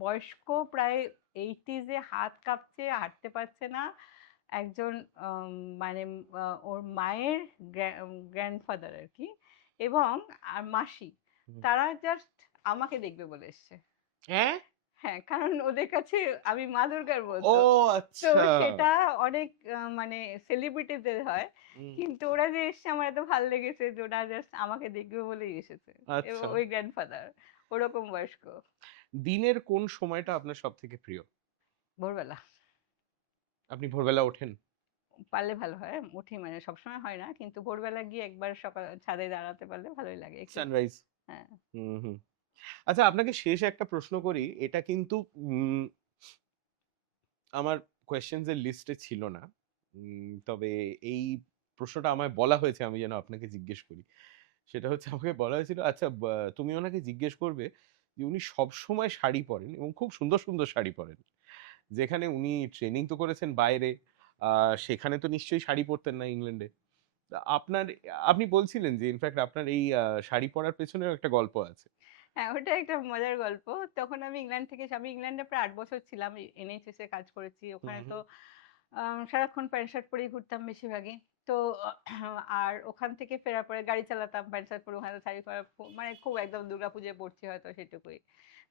বয়স্ক, প্রায় এইটিজে, হাত কাঁপছে, হাঁটতে পারছে না একজন, আম, মানে ওর মায়ের গ্র্যান্ডফাদার আর কি, এবং আর মাসি, হুম। তারা জাস্ট আমাকে দেখবে বলে এসছে। হ্যাঁ? হ্যাঁ, কারণ ওদের কাছে আমি মা দুর্গার ও মতো। তো আচ্ছা! সেটা অনেক মানে সেলিব্রিটিদের হয়, হুম। কিন্তু ওরা যে এসছে আমার এত ভালো লেগেছে যে ওরা জাস্ট আমাকে দেখবে বলেই এসেছে। এবং আচ্ছা। ওই গ্র্যান্ডফাদার ওরকম বয়স্ক। দিনের কোন সময়টা আপনার সবথেকে প্রিয়? ভোরবেলা, আপনি ভোরবেলা ওঠেন? পারলে ভালো হয়, উঠি মানে সবসময় হয় না, কিন্তু ভোরবেলা গিয়ে একবার সকাল ছাদে দাঁড়াতে পারলে ভালোই লাগে একটু। সানরাইজ? হ্যাঁ। হুম, হুম। আচ্ছা, আপনাকে শেষ একটা প্রশ্ন করি। এটা কিন্তু উম আমার কোয়েশ্চেনস এর লিস্টে ছিল না। তবে এই প্রশ্নটা আমায় বলা হয়েছে আমি যেন আপনাকে জিজ্ঞেস করি। সেটা হচ্ছে, আমাকে বলা হয়েছিল, আচ্ছা, তুমি ওনাকে জিজ্ঞেস করবে যে উনি সবসময় শাড়ি পরেন এবং খুব সুন্দর, সুন্দর শাড়ি পরেন। যেখানে উনি ট্রেনিং তো করেছেন বাইরে, আ সেখানে তো নিশ্চয়ই শাড়ি পরতেন না ইংল্যান্ডে। তা আপনি বলছিলেন যে ইনফেক্ট আপনার এই শাড়ি পরার পেছনেও একটা গল্প আছে। হ্যাঁ, ওটা একটা মজার গল্প। তখন আমি ইংল্যান্ড থেকে আমি ইংল্যান্ডে প্রায় ৮ বছর ছিলাম। NHS এ কাজ করেছি। হুম, ওখানে তো হুম। সারাক্ষণ প্যান্ট শার্ট পরেই ঘুরতাম বেশিরভাগই। তো আর ওখান থেকে ফেরার পরে গাড়ি চালাতাম প্যান্ট শার্ট পরে, ওখানে শাড়ি পরা মানে খুব একদম দুর্গাপুজোয় পড়ছি হয়তো সেটুকুই।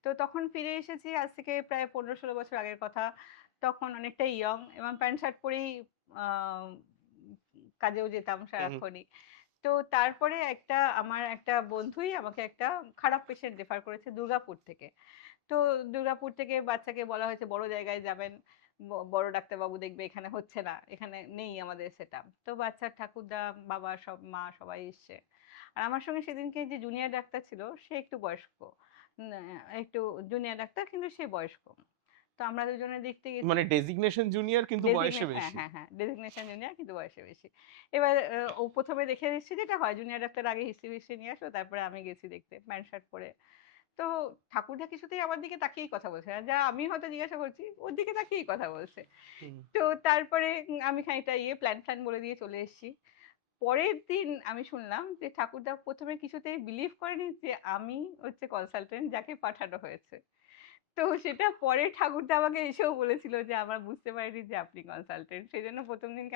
তো তখন ফিরে এসেছি আজ থেকে প্রায় ১৫-১৬ বছর আগের কথা। তখন অনেকটা ইয়ং এবং প্যান্ট শার্ট পরেই আ কাজেও যেতাম হুম, হুম। সারাক্ষণই। তো তারপরে আমার একটা বন্ধুই আমাকে একটা খারাপ পেশেন্ট রেফার করেছে দুর্গাপুর থেকে। তো দুর্গাপুর থেকে বাচ্চাকে বলা হয়েছে বড় জায়গায় যাবেন। বড় ডাক্তারবাবু দেখবে, এখানে হচ্ছে না। এখানে নেই আমাদের সেটআপ। তো বাচ্চার ঠাকুরদা, বাবা সব মা সবাই এসছে। আর আমার সঙ্গে সেদিনকে যে জুনিয়র ডাক্তার ছিল সে একটু বয়স্ক। না একটু জুনিয়র ডাক্তার কিন্তু সে বয়স্ক। তো আমরা দুজনে দেখতে গেছি। মানে ডেজিগনেশন জুনিয়র কিন্তু বয়সে হ্যাঁ, বেশি। হ্যাঁ, হ্যাঁ। ডেজিগনেশন জুনিয়র কিন্তু বয়সে বেশি। এবার ও ১ম এ দেখে এসেছে যেটা হয় জুনিয়র ডাক্তার আগে হিস্ট্রি নিয়ে আসলো তারপরে আমি গেছি দেখতে প্যান্ট শার্ট পরে। তো ঠাকুরদা কিছুতেই আমার দিকে তাকিয়েই কথা বলছে না। যা আমি হয়তো জিজ্ঞাসা করছি ওর দিকে তাকিয়েই কথা বলছে। হুম। তো তারপরে আমি খানিকটা প্ল্যান বলে দিয়ে চলে এসেছি। পরের দিন আমি শুনলাম যে ঠাকুরদা ১ম এ কিছুতেই বিলিভ করেনি যে আমি হচ্ছে কনসালটেন্ট যাকে পাঠানো হয়েছে। তো সেটা পরে ঠাকুরদা আমাকে এসেও বলেছিল যে, "আমরা বুঝতে পারিনি যে আপনি কনসালটেন্ট।" সেজন্য ১ম দিনকে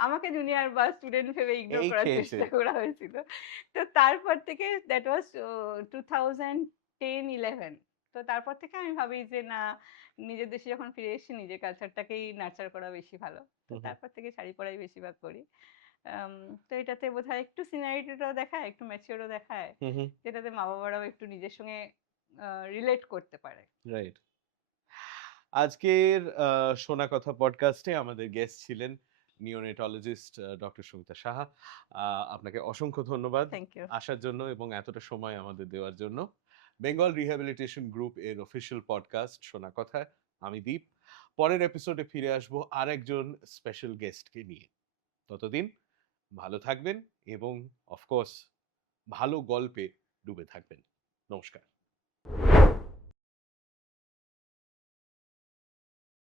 আমাকে জুনিয়র বা স্টুডেন্ট ভেবে ইগনোর এই করার খেয়েছে। চেষ্টা করা হয়েছিল। তো তারপর থেকে দ্যাট ওয়াজ 2010-11। তো তারপর থেকে আমি ভাবি যে না, নিজের দেশে যখন ফিরে এসেছি নিজের কালচারটাকেই নার্চার করা বেশি ভালো। তো হুম, হুম। তারপর থেকে শাড়ি পরাই বেশিরভাগ করি। আম তো এটাতে বোধহয় একটু সিনিয়রিটিটাও দেখায়, একটু ম্যাচিউর ও দেখায়। হুম, হুম। যেটাতে মা-বাবারাও একটু নিজের সঙ্গে রিলেট করতে পারে। রাইট। আজকের শোনা কথা পডকাস্টে আমাদের গেস্ট ছিলেন নিওনেটোলজিস্ট ডক্টর সবিতা সাহা। আ আপনাকে অসংখ্য ধন্যবাদ থ্যাংক ইউ। আসার জন্য এবং এতটা সময় আমাদের দেওয়ার জন্য। বেঙ্গল রিহ্যাবিলিটেশন গ্রুপ এর অফিসিয়াল পডকাস্ট শোনা কথায় আমি দীপ। পরের এপিসোডে ফিরে আসবো আরেকজন স্পেশাল গেস্টকে নিয়ে। ততদিন ভালো থাকবেন এবং অফ কোর্স ভালো গল্পে ডুবে থাকবেন। নমস্কার।